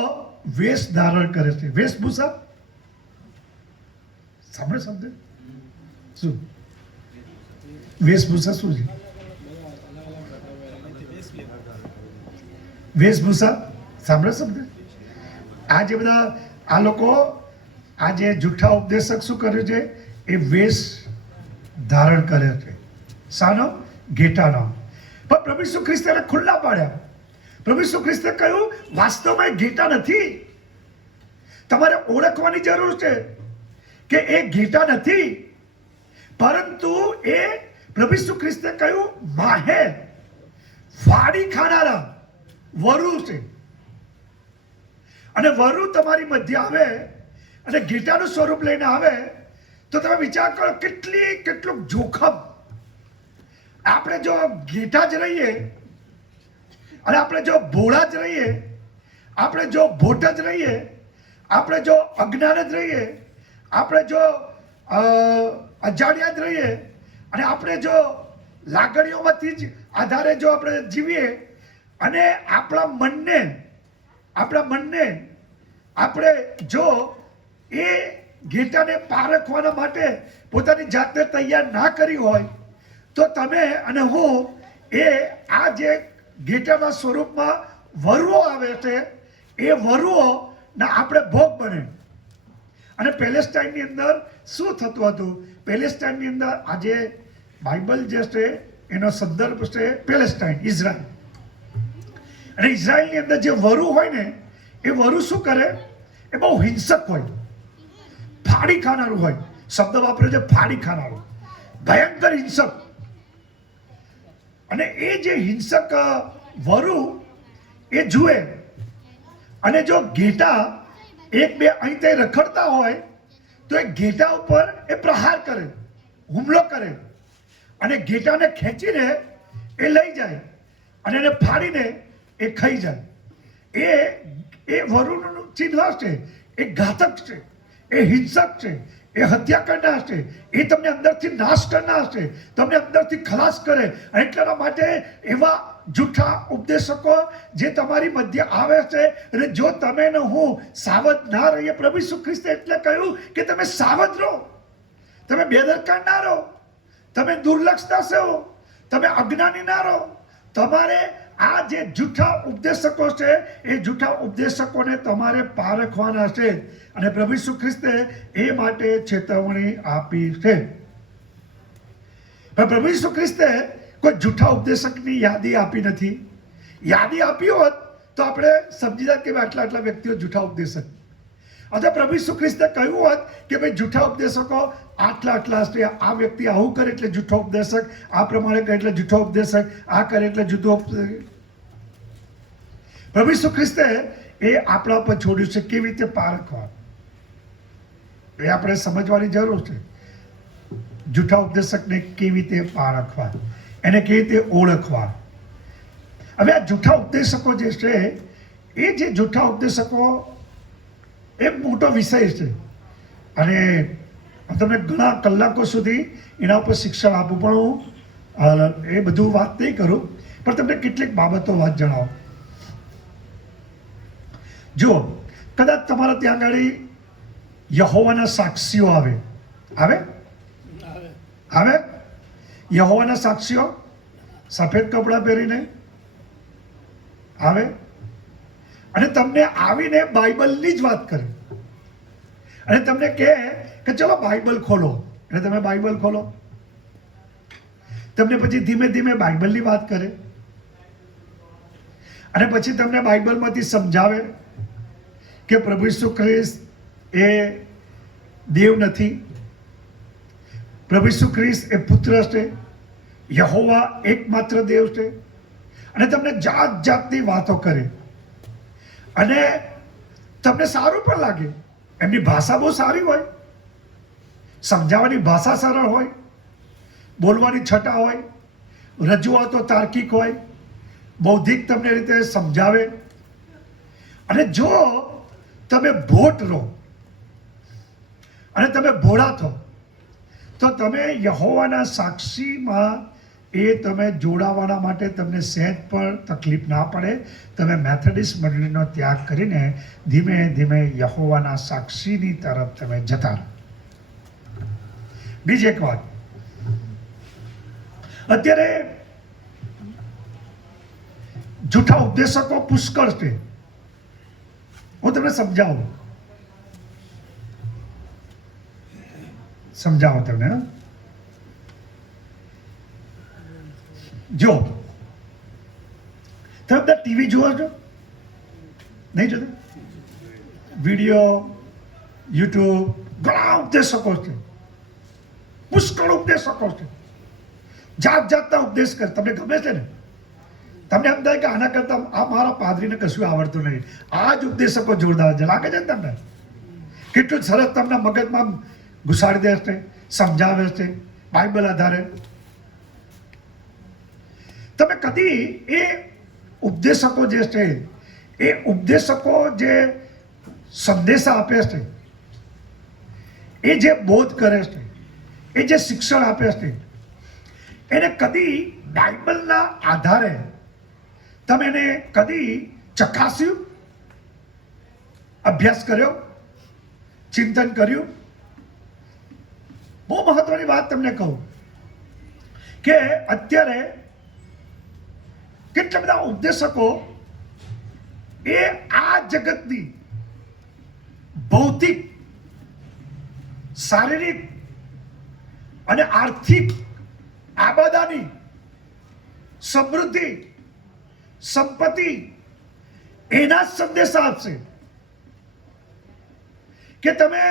વેશ ધારણ કરે છે, વેશભૂષા. સાંભળે શબ્દ શું? વેશભૂષા શું છે? વેશભૂષા સાંભળે શબ્દ? આ જે બધા આ લોકો, આ જે જૂઠા ઉપદેશક શું કર્યું છે? એ વેશ ધારણ કરે છે. શાનો? ઘેટાનો. પણ પ્રભુ ઈસુ ખ્રિસ્તે એને ખુલ્લા પાડ્યા. પ્રભુ ઈસુ ખ્રિસ્તે કહ્યું, વાસ્તવમાં એ ઘેટા નથી. તમારે ઓળખવાની જરૂર છે કે એ ઘેટા નથી, પરંતુ એ પ્રભુ ઈસુ ખ્રિસ્તે કહ્યું માહેર, ફાડી ખાનારા વરુ છે. અને વરુ તમારી મધ્ય આવે અને ઘેટાનું સ્વરૂપ લઈને આવે તો તમે વિચાર કરો કેટલું જોખમ. આપણે જો ઘેટા જ રહીએ, અને આપણે જો ભોળા જ રહીએ, આપણે જો ભોટ જ રહીએ, આપણે જો અજ્ઞાન જ રહીએ, આપણે જો અજાણ્યા જ રહીએ, અને આપણે જો લાગણીઓમાંથી જ આધારે જો આપણે જીવીએ, અને આપણા મનને આપણે જો એ ઘેટાને પારખવાના માટે પોતાની જાતને તૈયાર ના કરી હોય, તો તમે અને હું આ જે ઘેટાના સ્વરૂપમાં વરુઓ આવે છે, એ વરુઓના આપણે ભોગ બને. અને પેલેસ્ટાઈનની અંદર શું થતું હતું? પેલેસ્ટાઈનની અંદર આજે બાઇબલ જે છે એનો સંદર્ભ છે પેલેસ્ટાઈન, ઇઝરાયલ. અને ઇઝરાયલની અંદર જે વરુ હોય ને, એ વરુ શું કરે? એ બહુ હિંસક હોય, ફાડી ખાનારું હોય. શબ્દ વાપરે છે ફાડી ખાનારું, ભયંકર હિંસક. અને એ જે હિંસક વરુ એ જુએ, અને જો ઘેટા એક બે અહીં તે રખડતા હોય તો એ ઘેટા ઉપર એ પ્રહાર કરે, હુમલો કરે, અને ઘેટાને ખેંચીને એ લઈ જાય અને એને ફાડીને એ ખાઈ જાય. એ વરુનું ચિહ્ન છે, એ ઘાતક છે, એ હિંસક છે, એ હત્યા કરનાર છે, એ તમને અંદરથી નાશ કરનાર છે, તમને અંદરથી ખલાસ કરે. એટલા માટે એવા જૂઠા ઉપદેશકો જે તમારી મધ્ય આવે છે, અને જો તમે ને હું સાવધ ના રહીએ, પ્રભુ ઈસુ ખ્રિસ્તે એટલે કહ્યું કે તમે સાવધ રહો, તમે બેદરકાર ના રહો, તમે દુર્લક્ષ ના રહો, તમે અજ્ઞાની ના રહો. તમારે આ જે જૂઠા ઉપદેશકો છે, એ જૂઠા ઉપદેશકોને તમારે પારખવાના છે. અને પ્રભુ ઈસુ ખ્રિસ્તે એ માટે ચેતવણી આપી છે. પણ પ્રભુ ઈસુ ખ્રિસ્તે કોઈ જૂઠા ઉપદેશકની યાદી આપી નથી. યાદી આપી હોત તો આપણે સમજી જાય કે આટલા આટલા વ્યક્તિઓ જૂઠા ઉપદેશક. અથવા પ્રભુ ઈસુ ખ્રિસ્તે કહ્યું હોત કે ભાઈ જૂઠા ઉપદેશકો આટલા આટલા હશે, આ વ્યક્તિ આવું કરે એટલે જૂઠો ઉપદેશક, આ પ્રમાણે કરે એટલે જૂઠો ઉપદેશક, આ કરે એટલે જૂઠો ઉપદેશક. પ્રભુ ઈસુ ખ્રિસ્તે એ આપણા પર છોડ્યું છે કેવી રીતે પારખવા, એ આપણે સમજવાની જરૂર છે. જૂઠા ઉપદેશકને કેવી રીતે પારખવા, એને કેવી રીતે ઓળખવા. હવે આ જૂઠા ઉપદેશકો જે છે, એ જે જૂઠા ઉપદેશકો એક મોટો વિષય છે, અને તમને ઘણા કલાકો સુધી એના ઉપર શિક્ષણ આપું, પણ હું એ બધું વાત નહીં કરું, પણ તમને કેટલીક બાબતો વાત જણાવું. જુઓ, કદાચ તમારા ત્યાં આગળ યહોવાના સાક્ષીઓ આવે યહોવાના સાક્ષીઓ સફેદ કપડાં પહેરીને આવે અને તમને આવીને બાઇબલની જ વાત કરે, અને તમને કહે કે ચલો બાઇબલ ખોલો, એટલે તમે બાઇબલ ખોલો. તમને પછી ધીમે ધીમે બાઇબલની વાત કરે, અને પછી તમને બાઇબલમાંથી સમજાવે કે પ્રભુ ઈસુ ખ્રિસ્ત એ દેવ નથી, પ્રભુ ઈસુ ખ્રિસ્ત એ પુત્ર છે, યહોવા એકમાત્ર દેવ છે, અને તમને જાત જાતની વાતો કરે, અને તમને સારું પણ લાગે. એમની ભાષા બહુ સારી હોય, સમજાવવાની ભાષા સરળ હોય, બોલવાની છટા હોય, રજૂઆતો તાર્કિક હોય, બૌદ્ધિક તમને રીતે સમજાવે. અને જો તમે ભોટ રહો અને તમે ભોળા થો, તો તમે યહોવાના સાક્ષીમાં એ તમે જોડાવાના માટે તમને સહેજ પણ તકલીફ ના પડે. તમે મેથોડિસ્ટ મંડળીનો ત્યાગ કરીને ધીમે ધીમે યહોવાના સાક્ષીની તરફ તમે જતા રહો. બીજી એક વાત, અત્યારે જૂઠા ઉપદેશકો પુષ્કળ છે. હું તમને સમજાવું તમને. જો તમે બધા ટીવી જુઓ છો? નહીં જોતા? વિડીયો, યુટ્યુબ, ઘણા ઉપદેશકો છે, પુષ્કળ ઉપદેશકો છે, જાત જાતના ઉપદેશ કરે. તમને ગમે છે ને? તમને એમ થાય કે આના કરતા આ મારા પાદરીને કશું આવડતું નહીં, આ જ ઉપદેશકો જોરદાર છે, લાગે છે ને તમને? કેટલું સરસ તમને મગજમાં ઘુસાડી દે છે, સમજાવે છે બાઇબલ આધારે. તમે કદી એ ઉપદેશકો જે છે, એ ઉપદેશકો જે સંદેશા આપે છે, એ જે બોધ કરે છે, એ જે શિક્ષણ આપે છે, એને કદી બાઇબલના આધારે તમે એને કદી ચકાસ્યું, અભ્યાસ કર્યો, ચિંતન કર્યું? બહુ મહત્વની વાત તમને કહું કે અત્યારે કેટલા બધા ઉપદેશકો એ આ જગતની ભૌતિક, શારીરિક અને આર્થિક આબાદાની, સમૃદ્ધિ, સંપત્તિ, એના જ સંદેશા આપશે કે તમે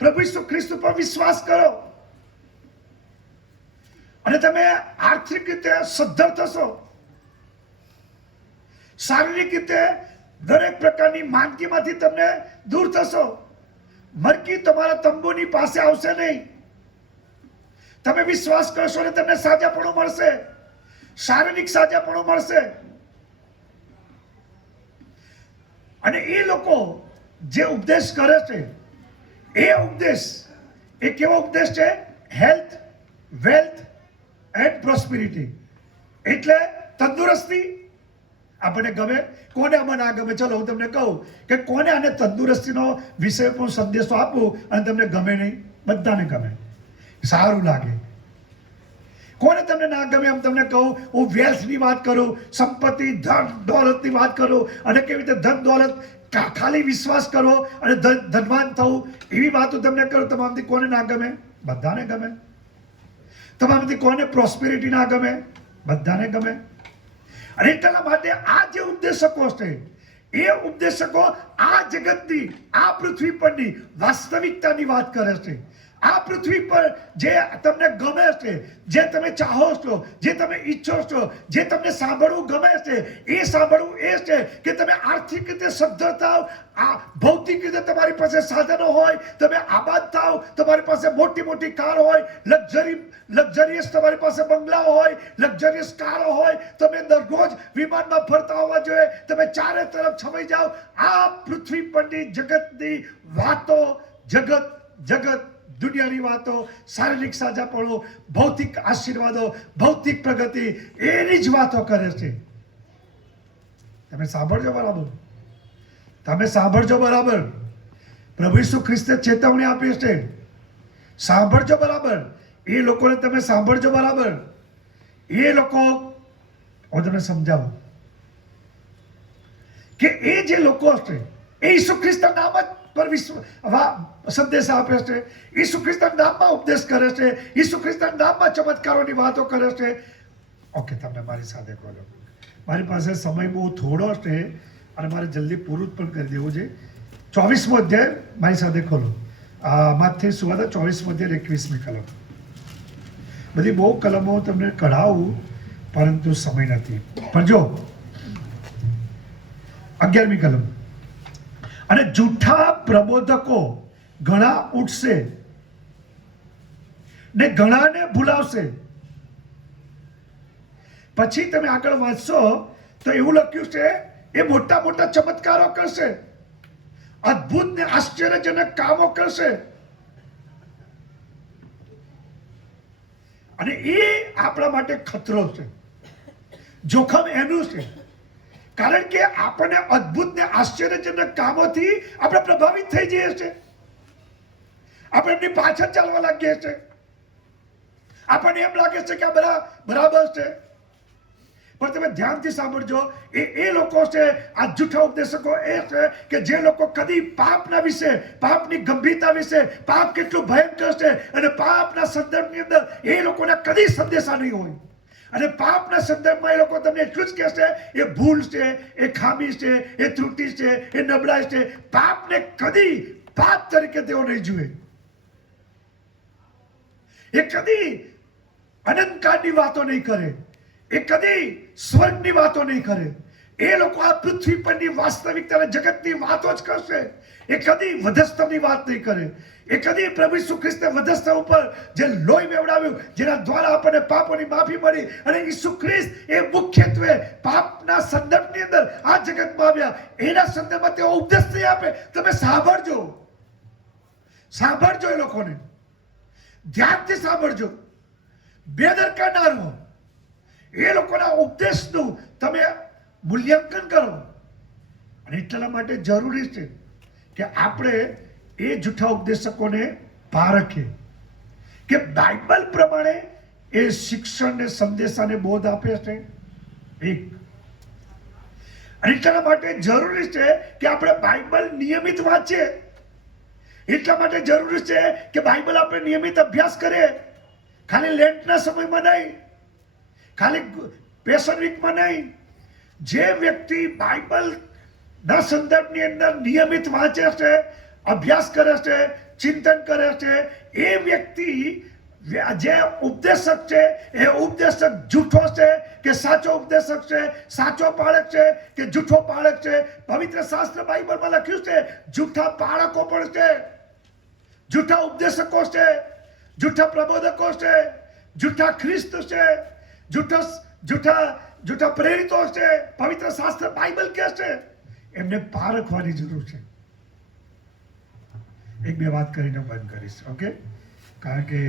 પ્રભુ ઈસુ ખ્રિસ્ત પર વિશ્વાસ કરો અને તમે આર્થિક રીતે સદ્ધર થશો, શારીરિક રીતે દરેક પ્રકારની માંદગીમાંથી તમને દૂર થશો, મરકી તમારા તંબુની પાસે આવશે નહીં, તમે વિશ્વાસ કરશો અને તમને સાજાપણું મળશે, શારીરિક સાજાપણું મળશે. અને એ લોકો જે ઉપદેશ કરે છે, એ ઉપદેશ એ કેવો ઉપદેશ છે? હેલ્થ, વેલ્થ એન્ડ પ્રોસ્પેરિટી, એટલે તંદુરસ્તી. આપણને ગમે? કોને આમાં ના ગમે? ચલો હું તમને કહું કે કોને આને તંદુરસ્તીનો વિષય પણ સંદેશો આપું અને તમને ગમે નહીં? બધાને ગમે, સારું લાગે. કોને તમને ના ગમે? એમ તમને કહું, હું વેલ્થની વાત કરું, સંપત્તિ, ધન દોલતની વાત કરું, અને કેવી રીતે ધન દોલત ખાલી વિશ્વાસ કરો અને ધનવાન થવું, એવી વાતો તમને કરું. તમામથી કોને ના ગમે? બધાને ગમે. તમામથી કોને પ્રોસ્પેરિટી ના ગમે? બધાને ગમે. અને એટલા માટે આ જે ઉપદેશકો છે એ ઉપદેશકો આ જગતની, આ પૃથ્વી પરની વાસ્તવિકતાની વાત કરે છે. આ પૃથ્વી પર જે તમને ગમે છે, જે તમે ચાહો છો, જે તમે ઈચ્છો છો, જે તમને સાંભળવું ગમે છે, એ સાંભળવું એ છે કે તમે આર્થિક રીતે સદ્ધર થાવ, આ ભૌતિક રીતે તમારી પાસે સાધનો હોય, તમે આબાદ થાવ, તમારી પાસે મોટી મોટી કાર હોય, લક્ઝરિયસ તમારી પાસે બંગલાઓ હોય, લક્ઝરિયસ કારો હોય, તમે દરરોજ વિમાનમાં ફરતા હોવા જોઈએ, તમે ચારે તરફ છવાઈ જાઓ. આ પૃથ્વી પરની જગતની વાતો, જગત દુનિયાની વાતો, શારીરિક સાજાપણું, ભૌતિક આશીર્વાદો, ભૌતિક પ્રગતિ, એની જ વાતો કરે છે. તમે સાંભળજો બરાબર, તમે સાંભળજો બરાબર. પ્રભુ ઈસુ ખ્રિસ્તે ચેતવણી આપી છે, સાંભળજો બરાબર. એ લોકોને તમે સાંભળજો બરાબર. એ લોકો, હું તમને સમજાવું કે એ જે લોકો છે એ ઈસુ ખ્રિસ્તના નામ જ પર સંદેશ આપે છે, ઈસુ ખ્રિસ્તના નામમાં ઉપદેશ કરે છે, ઈસુ ખ્રિસ્તના નામમાં ચમત્કારોની વાતો કરે છે. ઓકે, તમને મારી સાથે બોલો. મારી પાસે સમય બહુ થોડો છે અને મારે જલ્દી પૂરું પણ કરી દેવું છે. 24મો અધ્યાય મારી સાથે ખોલો. માથે સુવાર્તા 24મો અધ્યાય 21મી કલમ. બધી બહુ કલમો તમને કઢાવું પરંતુ સમય નથી. પણ જો 11મી કલમ. અને જૂઠા પ્રબોધકો ઘણા ઉઠશે ને ઘણાને ભૂલાવશે. પછી તમે આગળ વાંચશો તો એવું લખ્યું છે એ મોટા મોટા ચમત્કારો કરશે, અદ્ભુત ને આશ્ચર્યજનક કામો કરશે. અને એ આપણા માટે ખતરો છે, જોખમ એનું છે. કારણ કે આપણને અદ્ભુત ને આશ્ચર્યજનક કામોથી આપણે પ્રભાવિત થઈ જઈએ છીએ, આપણે એમની પાછળ ચાલવા લાગીએ છીએ, આપણને એમ લાગે છે કે આ બરાબર છે. પણ તમે ધ્યાનથી સાંભળજો, એ લોકો છે, આ જૂઠા ઉપદેશકો એ છે કે જે લોકો કદી પાપના વિશે, પાપની ગંભીરતા વિશે, પાપ કેટલું ભયંકર છે અને પાપના સંદર્ભની અંદર એ લોકોને કદી સંદેશા નહીં હોય. અને પાપના સંદર્ભમાં એ લોકો તમને એટલું જ કહેશે એ ભૂલ છે, એ ખામી છે, એ ત્રુટિ છે, એ નબળાઈ છે. પાપને કદી પાપ તરીકે તેઓ નહીં જુએ. એ કદી અનંતકાળની વાતો નહીં કરે, એ કદી સ્વર્ગની વાતો નહીં કરે. એ લોકો આ પૃથ્વી પરની વાસ્તવિકતા અને જગતની વાતો જ કરશે. એ કદી વધસ્તવની વાત નહીં કરે. એ કદી પ્રભુ ઈસુ ખ્રિસ્તે વધસ્તવ ઉપર જે લોહી વેવડાવ્યું, જેના દ્વારા આપણને પાપોની માફી મળી, અને ઈસુ ખ્રિસ્ત એ મુખ્યત્વે પાપના સંદર્ભની અંદર આ જગતમાં આવ્યા, એના સંદર્ભમાં તેઓ ઉપદેશ નહીં આપે. તમે સાંભળજો, સાંભળજો, એ લોકોને ધ્યાનથી સાંભળજો, બેદરકાર ના રહો. એ લોકોના ઉપદેશનું તમે મૂલ્યાંકન કરો. અને એટલા માટે જરૂરી છે કે આપણે એ જૂઠા ઉપદેશકોને પારખીએ કે બાઇબલ પ્રમાણે એ શિક્ષણને, સંદેશાને બોધ આપે છે. એક અને એટલા માટે જરૂરી છે કે આપણે બાઇબલ નિયમિત વાંચીએ. એટલા માટે જરૂરી છે કે બાઇબલ આપણે નિયમિત અભ્યાસ કરીએ. ખાલી લેન્ટના સમયમાં નહીં, ખાલી પેશન વીકમાં નહીં. જે વ્યક્તિ બાઇબલના સંદર્ભની અંદર નિયમિત વાંચે છે, અભ્યાસ કરે છે, ચિંતન કરે છે, એ વ્યક્તિ જે ઉપદેશક છે એ ઉપદેશક જૂઠો છે કે સાચો ઉપદેશક છે, સાચો પાળક છે કે જૂઠો પાળક છે. પવિત્ર શાસ્ત્ર બાઇબલમાં લખ્યું છે જૂઠા પાળકો પણ છે, જૂઠા ઉપદેશકો છે, જૂઠા પ્રબોધકો છે, જૂઠા ખ્રિસ્ત છે, જૂઠા પ્રેરિતો છે. પવિત્ર શાસ્ત્ર બાઇબલ કહે છે એમને પારખવાની જરૂર છે. એક બે વાત કરીને બંધ કરીશ. ઓકે, કારણ કે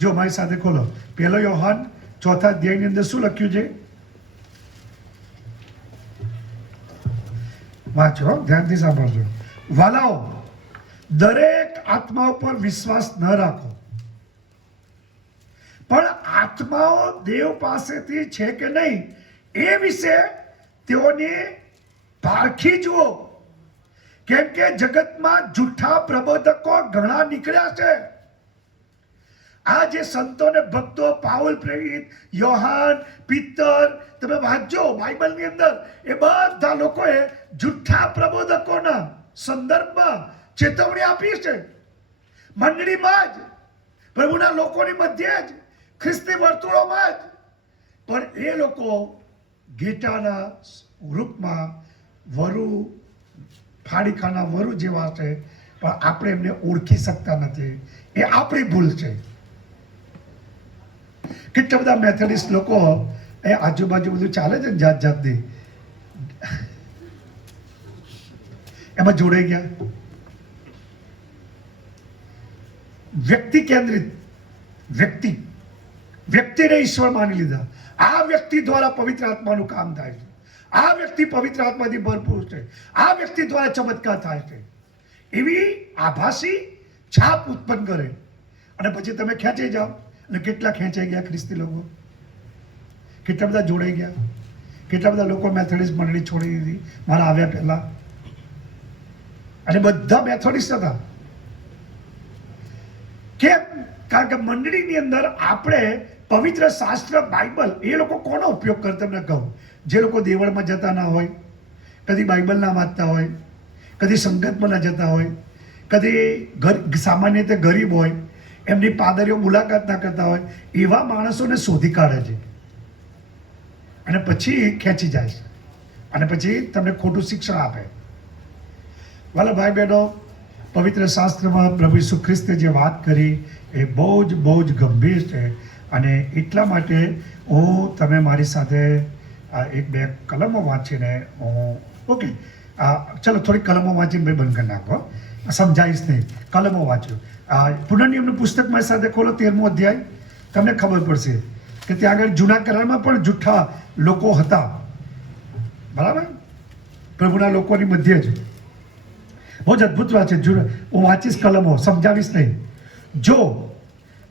જો મારી સાથે ખોલો 1 યોહાન 4થા અધ્યાયની અંદર શું લખ્યું છે? વાંચો, ધ્યાનથી સાંભળજો. વાલાઓ, દરેક આત્મા ઉપર વિશ્વાસ ન રાખો, પણ આત્માઓ દેવ પાસેથી છે કે નહીં એ વિશે તેઓને પારખી જુઓ, કેમ કે જગતમાં જૂઠા પ્રબોધકો ઘણા નીકળ્યા છે. આ જે સંતો ને ભક્તો, પાઉલ પ્રેરિત, યોહાન, પિત્તર, તમે વાંચજો બાઇબલની અંદર, એ બધા લોકોએ જુઠ્ઠા પ્રબોધકોના સંદર્ભમાં ચેતવણી આપી છે. મંડળીમાં જ, પ્રભુના લોકોની મધ્યે જ, ખ્રિસ્તી વર્તુળોમાં જ. પણ એ લોકો ઘેટાના રૂપમાં વરુ, ફાડીખાના વરુ જેવા છે, પણ આપણે એમને ઓળખી શકતા નથી. એ આપણી ભૂલ છે. કેટલા બધા મેથોડિસ્ટ લોકો એ આજુબાજુ બધું ચાલે છે જાત જાતની, એમાં જોડાઈ ગયા. વ્યક્તિ કેન્દ્રિત, વ્યક્તિને ઈશ્વર માની લીધા. આ વ્યક્તિ દ્વારા પવિત્ર આત્માનું કામ થાય છે, આ વ્યક્તિ પવિત્ર આત્માથી ભરપૂર છે, આ વ્યક્તિ દ્વારા ચમત્કાર થાય છે, એવી આભાસી છાપ ઉત્પન્ન કરે. અને પછી તમે ખેંચાઈ જાઓ. અને કેટલા ખેંચાઈ ગયા ખ્રિસ્તી લોકો, કેટલા બધા જોડાઈ ગયા, કેટલા બધા લોકો મેથોડિસ્ટ મંડળી છોડી દીધી મારા આવ્યા પહેલા. અને બધા મેથોડિસ્ટ હતા. કેમ? કારણ કે મંડળીની અંદર આપણે પવિત્ર શાસ્ત્ર બાઇબલ, એ લોકો કોનો ઉપયોગ કરે તમને કહું. જે લોકો દેવળમાં જતા ના હોય, કદી બાઇબલ ના વાંચતા હોય, કદી સંગતમાં ના જતા હોય, કદી સામાન્ય રીતે ગરીબ હોય, એમની પાદરીઓ મુલાકાત ના કરતા હોય, એવા માણસોને શોધી કાઢે છે અને પછી ખેંચી જાય છે અને પછી તમને ખોટું શિક્ષણ આપે. વાલા ભાઈ બહેનો, પવિત્ર શાસ્ત્રમાં પ્રભુ ઈસુ ખ્રિસ્તે જે વાત કરી એ બહુ જ ગંભીર છે. અને એટલા માટે તમે મારી સાથે એક બે કલમો વાંચીને ઓકે, ચલો થોડી કલમો વાંચીને ભાઈ બંધ કરી નાખો, સમજાવીશ નહીં. કલમો વાંચ્યો. પુનર્નિયમનું પુસ્તક મારી સાથે ખોલો, 13મો અધ્યાય. તમને ખબર પડશે કે ત્યાં આગળ જૂના કરારમાં પણ જુઠ્ઠા લોકો હતા. બરાબર? પ્રભુના લોકોની મધ્ય જ. બહુ જ અદ્ભુત વાત છે. હું વાંચીશ કલમો, સમજાવીશ નહીં. જો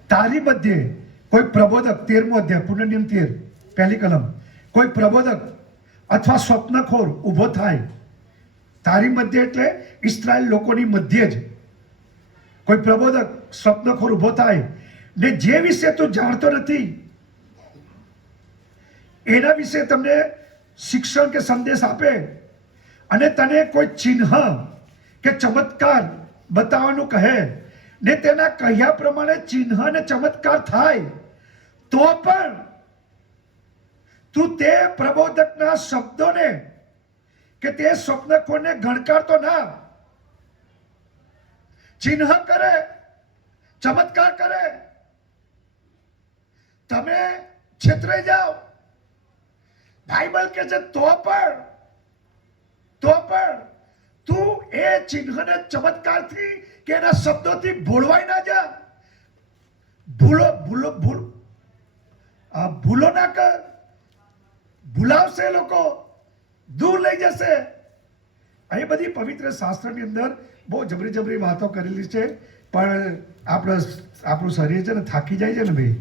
તારી મધ્યે કોઈ પ્રબોધક, 13મો અધ્યાય પુનર્નિયમ 13 પહેલી કલમ, કોઈ પ્રબોધક અથવા સ્વપ્નખોર ઊભો થાય, તારી મધ્ય એટલે ઇસ્રાયેલ લોકોની મધ્ય જ કોઈ પ્રબોધક, સ્વપ્નખોર ઊભો થાય ને જે વિશે તું જાણતો નથી એના વિશે તમને શિક્ષણ કે સંદેશ આપે અને તને કોઈ ચિહ્ન કે ચમત્કાર બતાવવાનું કહે ને તેના કહ્યા પ્રમાણે ચિહ્ન અને ચમત્કાર થાય, તો પણ તું તે પ્રબોધકના શબ્દોને કે તે સ્વપ્નખોરને ગણકારતો ના. ચિહ્ન કરે, ચમત્કાર કરે, તમે છેતરાઈ જાઓ. બાઇબલ કે છે તો પણ તું એ ચિહ્નને ચમત્કારથી કે એના શબ્દોથી ભૂલવાય ના જા. ભૂલો ના કર. ભૂલાવશે લોકો, દૂર લઈ જશે. અહીં બધી પવિત્ર શાસ્ત્રની અંદર બહુ જબરી વાતો કરેલી છે. પણ આપણું શરીર છે ને થાકી જાય છે ને ભાઈ,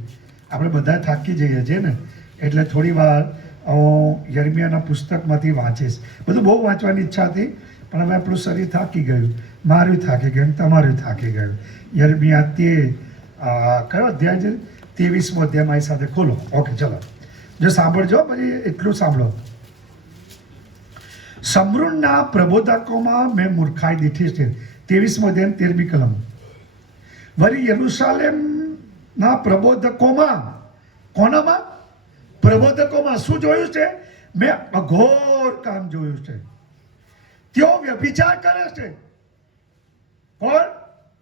આપણે બધા થાકી જઈએ છીએ ને, એટલે થોડી વાર હું યર્મિયાના પુસ્તકમાંથી વાંચીશ. બધું બહુ વાંચવાની ઈચ્છા હતી, પણ હવે આપણું શરીર થાકી ગયું, મારું થાકી ગયું, તમારું થાકી ગયું. યર્મિયા કયો અધ્યાય છે? 23મો અધ્યાય મારી સાથે ખોલો. ઓકે, ચલો, જો સાંભળજો, પછી એટલું સાંભળો. સમૃદ્ધના પ્રબોધકોમાં મેં મૂર્ખાઈ દીઠી છે. 23મો અધ્યાય 13મી કલમ. વળી યરૂશાલેમના પ્રબોધકોમાં, કોનામાં? પ્રબોધકોમાં શું જોયું છે? મેં અઘોર કામ જોયું છે. તેઓ વ્યભિચાર કરે છે. કોણ?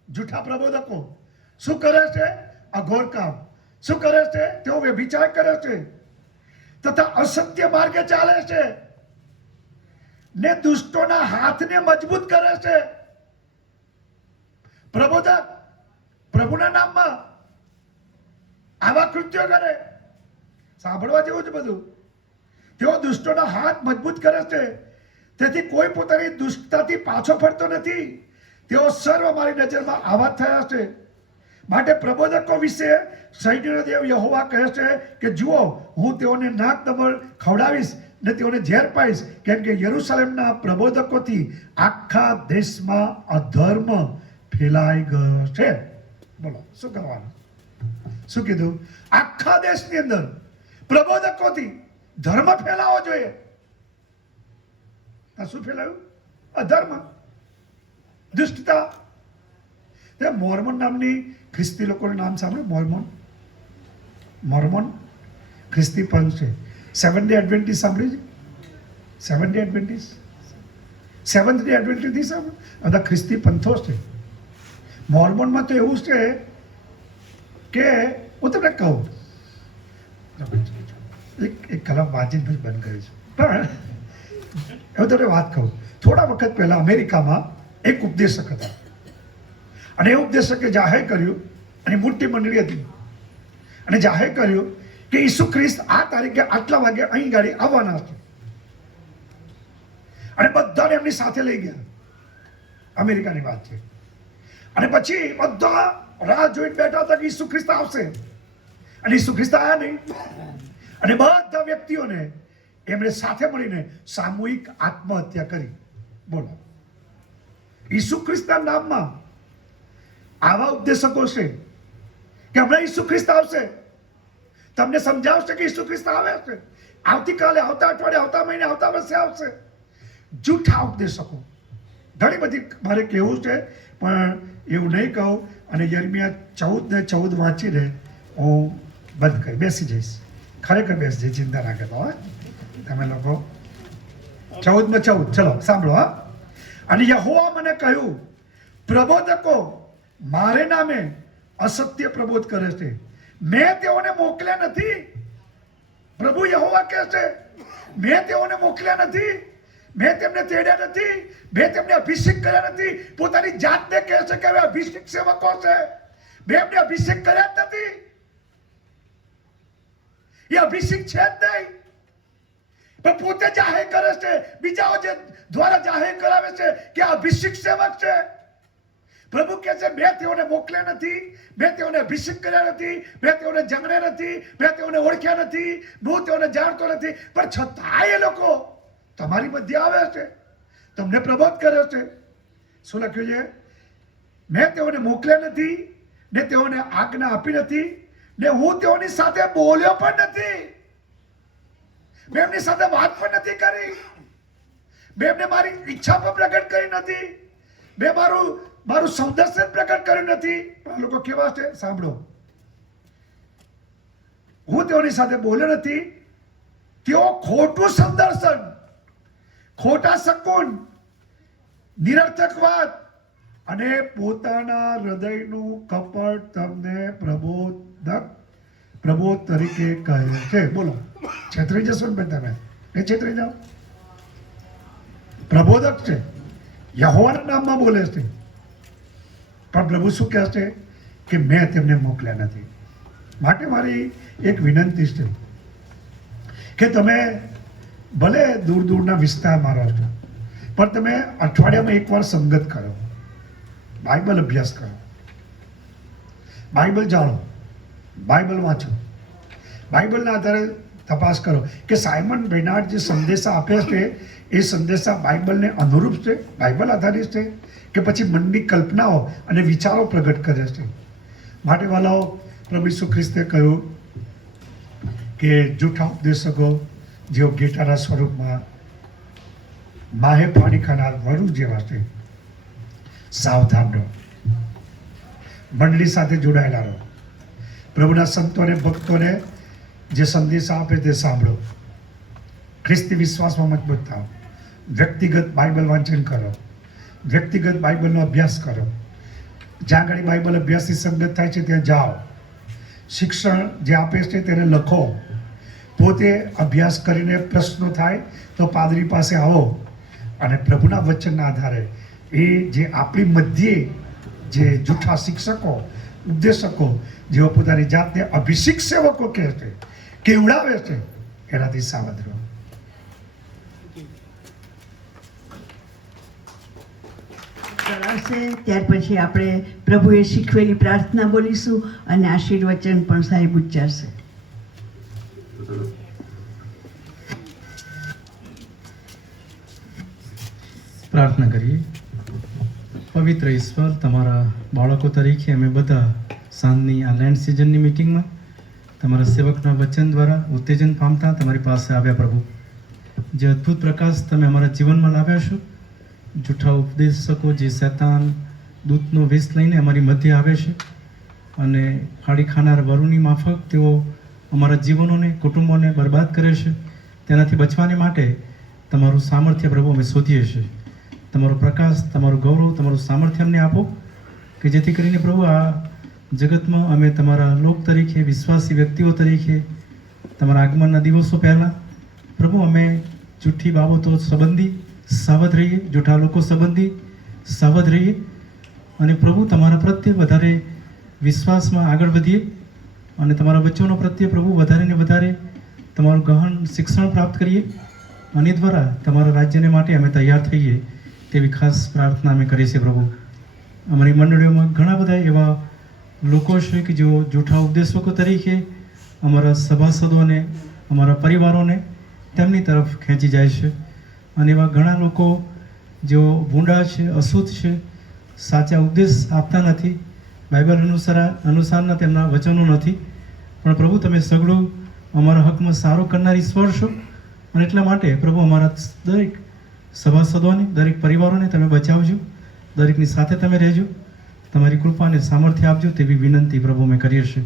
જૂઠા પ્રબોધકો. શું કરે છે? અઘોર કામ. શું કરે છે? તેઓ વ્યભિચાર કરે છે તથા અસત્ય માર્ગે ચાલે છે ને દુષ્ટોના હાથને મજબૂત કરે છે. પ્રબોધક પ્રભુના નામમાં આવા કૃત્યો કરે. સાંભળવા જેવું છે બધું. તેઓ દુષ્ટોના હાથ મજબૂત કરે છે, તેથી કોઈ પોતાની દુષ્ટતાથી પાછો ફરતો નથી. તેઓ સર્વ મારી નજરમાં આવા થયા છે. માટે પ્રબોધકો વિશે સૈન્યનો દેવ યહોવા કહે છે કે જુઓ, હું તેઓને નાક દમણ ખવડાવીશ ને તેઓને ઝેર પાઈશ, કેમ કે યરૂશાલેમના પ્રબોધકોથી આખા દેશમાં અધર્મ ફેલાઈ ગયો છે. બોલો, શું કરવાનું? શું કીધું? આખા દેશની અંદર પ્રબોધકોથી ધર્મ ફેલાવો જોઈએ. આ શું ફેલાયું? અધર્મ, દુષ્ટતા. તે મોર્મન નામની ખ્રિસ્તી લોકોનું નામ સાંભળ્યું? મોર્મન ખ્રિસ્તી પંથ છે. સેવન ડે એડવેન્ટિસ્ટ સાંભળ્યું છે? Seven day Adventist, seventh day Adventist નહીં સાંભળ્યું? બધા ખ્રિસ્તી પંથો છે. મોર્મનમાં તો એવું છે કે હું તમને કહું, એક કલાક વાંચીને પછી બંધ કરીશ. પણ એવું તમને વાત કહું, થોડા વખત પહેલા અમેરિકામાં એક ઉપદેશક હતા અને એ ઉપદેશકે જાહેર કર્યું, અને મોટી મંડળી હતી, અને જાહેર કર્યું કે ઈસુ ખ્રિસ્ત આ તારીખે આટલા વાગે અહીં ગાડી આવવાના છે. અને બધાને એમની સાથે લઈ ગયા. અમેરિકાની વાત છે. અને પછી બધા રાહ જોઈને બેઠા હતા કે ઈસુ ખ્રિસ્ત આવશે, અને ઈસુ ખ્રિસ્ત આવ્યા નહીં. અને બધા વ્યક્તિઓને એમણે સાથે મળીને સામૂહિક આત્મહત્યા કરી. બોલો, ઈસુ ખ્રિસ્તના નામમાં આવા ઉપદેશકો છે કે હમણાં ઈસુ ખ્રિસ્ત આવશે, તમને સમજાવશે કે ઈસુ ખ્રિસ્ત આવે છે, આવતીકાલે, આવતા અઠવાડિયે, આવતા મહિને, આવતા વર્ષે આવશે. જૂઠા ઉપદેશકો ઘણી બધી મારે કહેવું છે, પણ એવું નહીં કહું. અને યર્મિયા 14:14 વાંચીને હું બંધ કરી બેસી જઈશ. ખરેખર બેસી જઈશ, ચિંતા ના કરતા. હા, તમે લોકો 14:14 ચલો સાંભળો. હા, અને યહોવા મને કહ્યું, પ્રબોધકો મારે નામે અસત્ય પ્રબોધ કરે છે, મેં તેઓને મોકલ્યા નથી. પ્રભુ યહોવા કહે છે, મેં તેઓને મોકલ્યા નથી, મેં તેમને તેડ્યા નથી, મેં તેમને અભિષેક કર્યા નથી. પોતાની જાતને કહે છે કે હવે અભિષેક સેવકો છે. મેં એમને અભિષેક કર્યા જ નથી. એ અભિષેક છે જ નહીં, પણ પોતે જાહેર કરે છે, બીજાઓ જે દ્વારા જાહેર કરાવે છે કે અભિષેક સેવક છે. પ્રભુ કહે છે, મેં તેઓને મોકલ્યા નથી, મેં તેઓને અભિષેક કર્યા નથી, મેં તેઓને જંગળ્યા નથી, મેં તેઓને ઓળખ્યા નથી, હું તેઓને જાણતો નથી. પણ છતાં એ લોકો તમારી મધ્ય આવે છે, તમને પ્રબોધ કર્યો છે. શું લખ્યું છે? મેં તેઓને મોકલ્યા નથી, ને તેઓને આજ્ઞા આપી નથી, ને હું તેઓની સાથે બોલ્યો પણ નથી. મેં એમની સાથે વાત પણ નથી કરી. મેં એમને મારી ઈચ્છા પણ પ્રગટ કરી નથી. મેં મારું સૌદર્શન પ્રગટ કર્યું નથી. આ લોકો કેવા છે સાંભળો. હું તેઓની સાથે બોલ્યો નથી. તેઓ ખોટું સૌદર્શન, ખોટા શકુન, નિરર્થક વાત અને પોતાના હૃદયનું કપટ તમને પ્રબોધ તરીકે કહે છે. બોલો, છેતરી જશો ને તમે? એ છેતરી જાઓ. પ્રબોધક છે, યહોવાના નામમાં બોલે છે, પણ પ્રભુ શું કહે છે કે મેં તેમને મોકલ્યા નથી. માટે મારી એક વિનંતી છે કે તમે ભલે દૂર દૂરના વિસ્તારમાં રહો છો, પણ તમે અઠવાડિયામાં એકવાર સંગત કરો, બાઇબલ અભ્યાસ કરો, બાઇબલ જાણો, બાઇબલ વાંચો, બાઇબલના આધારે તપાસ કરો કે સાયમન બેનાર્ડ જે સંદેશા આપે છે એ સંદેશા બાઇબલને અનુરૂપ છે, બાઇબલ આધારિત છે, કે પછી મનની કલ્પનાઓ અને વિચારો પ્રગટ કરે છે. માટે વાલાઓ, પ્રભુ ઈસુ ખ્રિસ્તે કહ્યું કે જૂઠા ઉપદેશકો જેઓ ઘેટાના સ્વરૂપમાં માહે પાણી ખાનાર વરુ જેવા છે, સાવધાન રહો, મંડળી સાથે જોડાયેલા રહો, પ્રભુના સંતોને ભક્તોને જે સંદેશા આપે તે સાંભળો, ખ્રિસ્તી વિશ્વાસમાં મજબૂત થાઓ, વ્યક્તિગત બાઇબલ વાંચન કરો, વ્યક્તિગત બાઇબલનો અભ્યાસ કરો, જ્યાં આગળ બાઇબલ અભ્યાસની સંગત થાય છે ત્યાં જાઓ, શિક્ષણ જે આપે છે તેને લખો, પોતે અભ્યાસ કરીને પ્રશ્નો થાય તો પાદરી પાસે આવો, અને પ્રભુના વચનના આધારે એ જે આપણી મધ્યે જે જૂઠા શિક્ષકો, ઉપદેશકો જેઓ પોતાની જાતને અભિષેક સેવકો કહે છે, કેવડાવે છે, એનાથી સાવધ રહો. કરાશે ત્યાર પછી આપણે પ્રભુએ શીખવેલી પ્રાર્થના બોલીશું અને આશીર્વચન પણ સાહેબ ઉચ્ચારશે. પ્રાર્થના કરીએ. પવિત્ર ઈશ્વર, તમારા બાળકો તરીકે અમે બધા સાંજની આ લેન્ડ સિઝનની મિટિંગમાં તમારા સેવકના વચન દ્વારા ઉત્તેજન પામતા તમારી પાસે આવ્યા પ્રભુ. જે અદ્ભુત પ્રકાશ તમે અમારા જીવનમાં લાવ્યા છો, જૂઠા ઉપદેશકો જે શૈતાન દૂતનો વેશ લઈને અમારી મધ્ય આવે છે અને ફાડી ખાનાર વરુની માફક તેઓ અમારા જીવનોને, કુટુંબોને બરબાદ કરે છે, તેનાથી બચવાને માટે તમારું સામર્થ્ય પ્રભુ અમે શોધીએ છીએ. તમારો પ્રકાશ, તમારું ગૌરવ, તમારું સામર્થ્ય અમને આપો કે જેથી કરીને પ્રભુ આ જગતમાં અમે તમારા લોક તરીકે, વિશ્વાસી વ્યક્તિઓ તરીકે તમારા આગમનના દિવસો પહેલાં પ્રભુ અમે જૂઠી બાબતો સંબંધી સાવધ રહીએ, જૂઠા લોકો સંબંધી સાવધ રહીએ અને પ્રભુ તમારા પ્રત્યે વધારે વિશ્વાસમાં આગળ વધીએ અને તમારા વચનો પ્રત્યે પ્રભુ વધારે ને વધારે તમારું ગહન શિક્ષણ પ્રાપ્ત કરીએ અને એ દ્વારા તમારા રાજ્યને માટે અમે તૈયાર થઈએ તેવી ખાસ પ્રાર્થના અમે કરીએ છીએ પ્રભુ. અમારી મંડળીઓમાં ઘણા બધા એવા લોકો છે કે જેઓ જૂઠા ઉપદેશકો તરીકે અમારા સભાસદોને, અમારા પરિવારોને તેમની તરફ ખેંચી જાય છે અને એવા ઘણા લોકો જેઓ ભૂંડા છે, અશુદ્ધ છે, સાચા ઉપદેશ આપતા નથી, બાઇબલ અનુસારના તેમના વચનો નથી. પણ પ્રભુ તમે સગળું અમારા હકમાં સારું કરનાર ઈશ્વર છો અને એટલા માટે પ્રભુ અમારા દરેક સભાસદોને, દરેક પરિવારોને તમે બચાવજો, દરેકની સાથે તમે રહેજો, તમારી કૃપાને સામર્થ્ય આપજો તેવી વિનંતી પ્રભુ અમે કરીએ છીએ.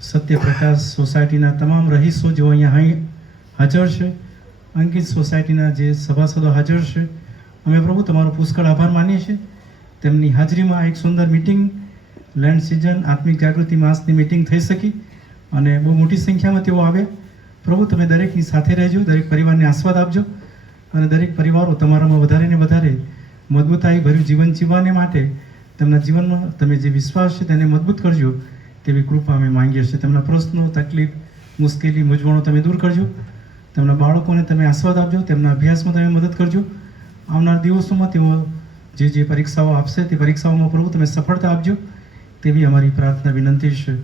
સત્ય પ્રકાશ સોસાયટીના તમામ રહીશો જેઓ અહીંયા હાજર છે, અંકિત સોસાયટીના જે સભાસદો હાજર છે, અમે પ્રભુ તમારો પુષ્કળ આભાર માનીએ છીએ. તેમની હાજરીમાં એક સુંદર મિટિંગ, લેન્ડ સિઝન આત્મિક જાગૃતિ માસની મિટિંગ થઈ શકી અને બહુ મોટી સંખ્યામાં તેઓ આવ્યા. પ્રભુ તમે દરેકની સાથે રહેજો, દરેક પરિવારને આસ્વાદ આપજો અને દરેક પરિવારો તમારામાં વધારે ને વધારે મજબૂતાઈ ભર્યું જીવન જીવવાને માટે તેમના જીવનમાં તમે જે વિશ્વાસ છે તેને મજબૂત કરજો તેવી કૃપા અમે માંગીએ છીએ. તેમના પ્રશ્નો, તકલીફ, મુશ્કેલી, મૂંઝવણો તમે દૂર કરજો. તેમના બાળકોને તમે આસ્વાદ આપજો, તેમના અભ્યાસમાં તમે મદદ કરજો. આવનાર દિવસોમાં તેઓ જે પરીક્ષાઓ આપશે તે પરીક્ષાઓમાં પ્રભુ તમે સફળતા આપજો તેવી અમારી પ્રાર્થના વિનંતી છે.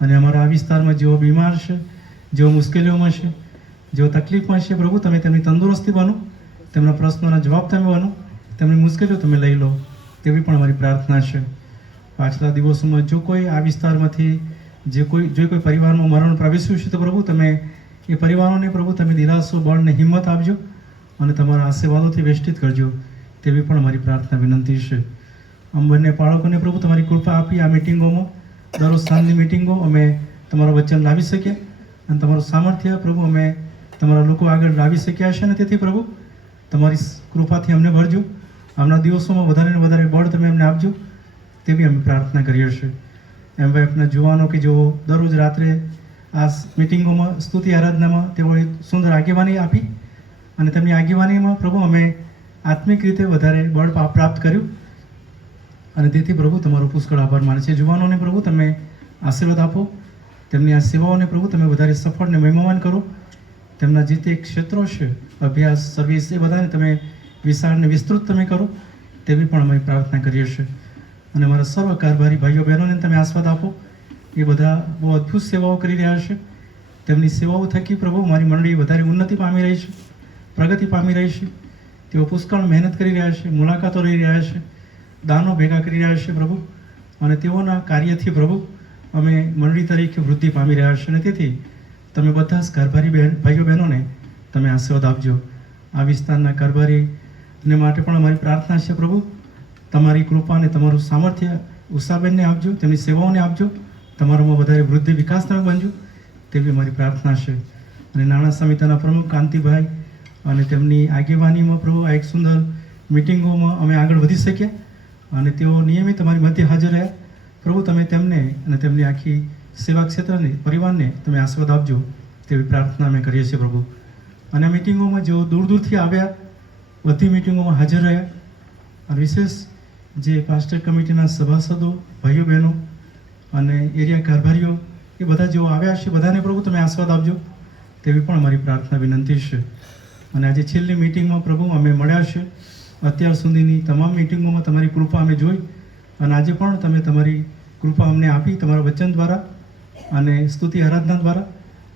અને અમારા આ વિસ્તારમાં જેઓ બીમાર છે, જેઓ મુશ્કેલીઓમાં છે, જેઓ તકલીફમાં છે, પ્રભુ તમે તેમની તંદુરસ્તી બનો, તેમના પ્રશ્નોના જવાબ તમે બનો, તેમની મુશ્કેલીઓ તમે લઈ લો તેવી પણ અમારી પ્રાર્થના છે. પાછલા દિવસોમાં જો કોઈ આ વિસ્તારમાંથી જો કોઈ પરિવારમાં મરણ પ્રવેશ્યું છે તો પ્રભુ તમે એ પરિવારોને પ્રભુ તમે દિલાસો, બળ ને હિંમત આપજો અને તમારા આશીર્વાદોથી વેષ્ટિત કરજો તેવી પણ અમારી પ્રાર્થના વિનંતી છે. આમ બંને બાળકોને પ્રભુ તમારી કૃપા આપી આ મિટિંગોમાં, દરરોજ સાંજની મિટિંગો અમે તમારું વચન લાવી શક્યા અને તમારું સામર્થ્ય પ્રભુ અમે તમારા લોકો આગળ લાવી શક્યા છે અને તેથી પ્રભુ તમારી કૃપાથી અમને ભરજો. આવનાર દિવસોમાં વધારે ને વધારે બળ તમે અમને આપજો તેવી અમે પ્રાર્થના કરીએ છીએ. એમવાયફના જુવાનો કે જેઓ દરરોજ રાત્રે આ મિટિંગોમાં, સ્તુતિ આરાધનામાં તેઓએ સુંદર આગેવાની આપી અને તેમની આગેવાનીમાં પ્રભુ અમે આત્મિક રીતે વધારે બળ પ્રાપ્ત કર્યું અને તેથી પ્રભુ તમારો પુષ્કળ આભાર માને છે. જુવાનોને પ્રભુ તમે આશીર્વાદ આપો, તેમની આ સેવાઓને પ્રભુ તમે વધારે સફળ ને મહિમાવાન કરો. તેમના જે તે ક્ષેત્રો છે, અભ્યાસ, સર્વિસ, એ બધાને તમે વિશાળ ને વિસ્તૃત તમે કરો તેવી પણ અમે પ્રાર્થના કરીએ છીએ. અને અમારા સર્વ કારભારી ભાઈઓ બહેનોને તમે આસ્વાદ આપો. એ બધા બહુ અદ્ભુત સેવાઓ કરી રહ્યા છે. તેમની સેવાઓ થકી પ્રભુ મારી મંડળી વધારે ઉન્નતિ પામી રહી છે, પ્રગતિ પામી રહી છે. તેઓ પુષ્કળ મહેનત કરી રહ્યા છે, મુલાકાતો લઈ રહ્યા છે, દાનો ભેગા કરી રહ્યા છે પ્રભુ અને તેઓના કાર્યથી પ્રભુ અમે મંડળી તરીકે વૃદ્ધિ પામી રહ્યા છે અને તેથી તમે બધા જ કારભારી ભાઈઓ બહેનોને તમે આશીર્વાદ આપજો. આ વિસ્તારના કારભારીને માટે પણ અમારી પ્રાર્થના છે પ્રભુ તમારી કૃપા અને તમારું સામર્થ્ય ઉષાબેનને આપજો, તેમની સેવાઓને આપજો, તમારામાં વધારે વૃદ્ધિ, વિકાસ તમે બનજો તેવી અમારી પ્રાર્થના છે. અને નાણાં સમિતિના પ્રમુખ કાંતિભાઈ અને તેમની આગેવાનીમાં પ્રભુ આ એક સુંદર મિટિંગોમાં અમે આગળ વધી શક્યા અને તેઓ નિયમિત અમારી મધ્ય હાજર રહ્યા. પ્રભુ તમે તેમને અને તેમની આખી સેવા ક્ષેત્રને, પરિવારને તમે આશીર્વાદ આપજો તેવી પ્રાર્થના અમે કરીએ છીએ પ્રભુ. અને આ મિટિંગોમાં જેઓ દૂર દૂરથી આવ્યા, બધી મિટિંગોમાં હાજર રહ્યા અને વિશેષ જે પાસ્ટર કમિટીના સભાસદો, ભાઈઓ બહેનો અને એરિયા કારભારીઓ એ બધા જેઓ આવ્યા છે બધાને પ્રભુ તમે આશીર્વાદ આપજો તેવી પણ અમારી પ્રાર્થના વિનંતી છે. અને આજે છેલ્લી મિટિંગમાં પ્રભુ અમે મળ્યા છે. અત્યાર સુધીની તમામ મિટિંગોમાં તમારી કૃપા અમે જોઈ અને આજે પણ તમે તમારી કૃપા અમને આપી તમારા વચન દ્વારા અને સ્તુતિ આરાધના દ્વારા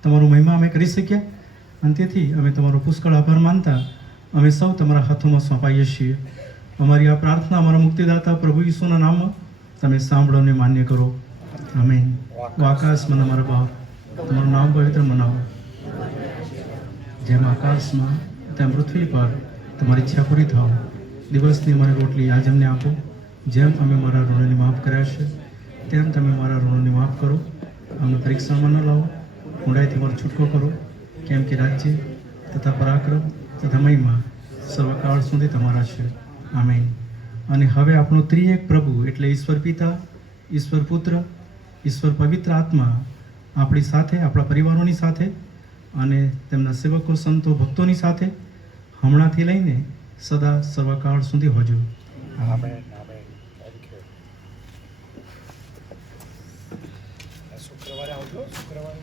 તમારો મહિમા અમે કરી શક્યા અને તેથી અમે તમારો પુષ્કળ આભાર માનતા અમે સૌ તમારા હાથોમાં સોંપાઈએ છીએ. અમારી આ પ્રાર્થના અમારા મુક્તિદાતા પ્રભુ ઈસુના નામમાં તમે સાંભળો અને માન્ય કરો. આમેન. ઓ આકાશમાં અમારા બાપ, તમારું નામ પવિત્ર મનાવો. જેમ આકાશમાં તેમ પૃથ્વી પર તમારી ઈચ્છા પૂરી થાવ. દિવસની અમારી રોટલી આજ અમને આપો. જેમ અમે મારા ઋણોને માફ કર્યા છે તેમ તમે મારા ઋણોને માફ કરો. અમને પરીક્ષામાં ન લાવો, ઊંડાઈથી અમારો છૂટકો કરો. કેમ કે રાજ્ય તથા પરાક્રમ તથા મહિમા સર્વકાળ સુધી તમારા છે. આમેન. અને હવે આપણો ત્રિએક પ્રભુ એટલે ઈશ્વર પિતા, ઈશ્વર પુત્ર, ઈશ્વર પવિત્ર આત્મા આપણી સાથે, આપણા પરિવારોની સાથે અને તેમના સેવકો, સંતો, ભક્તોની સાથે હમણાંથી લઈને સદા સર્વકાળ સુધી હોજો. આમેન. આમેન. Thank you. શુક્રવારે આવજો. શુક્રવારે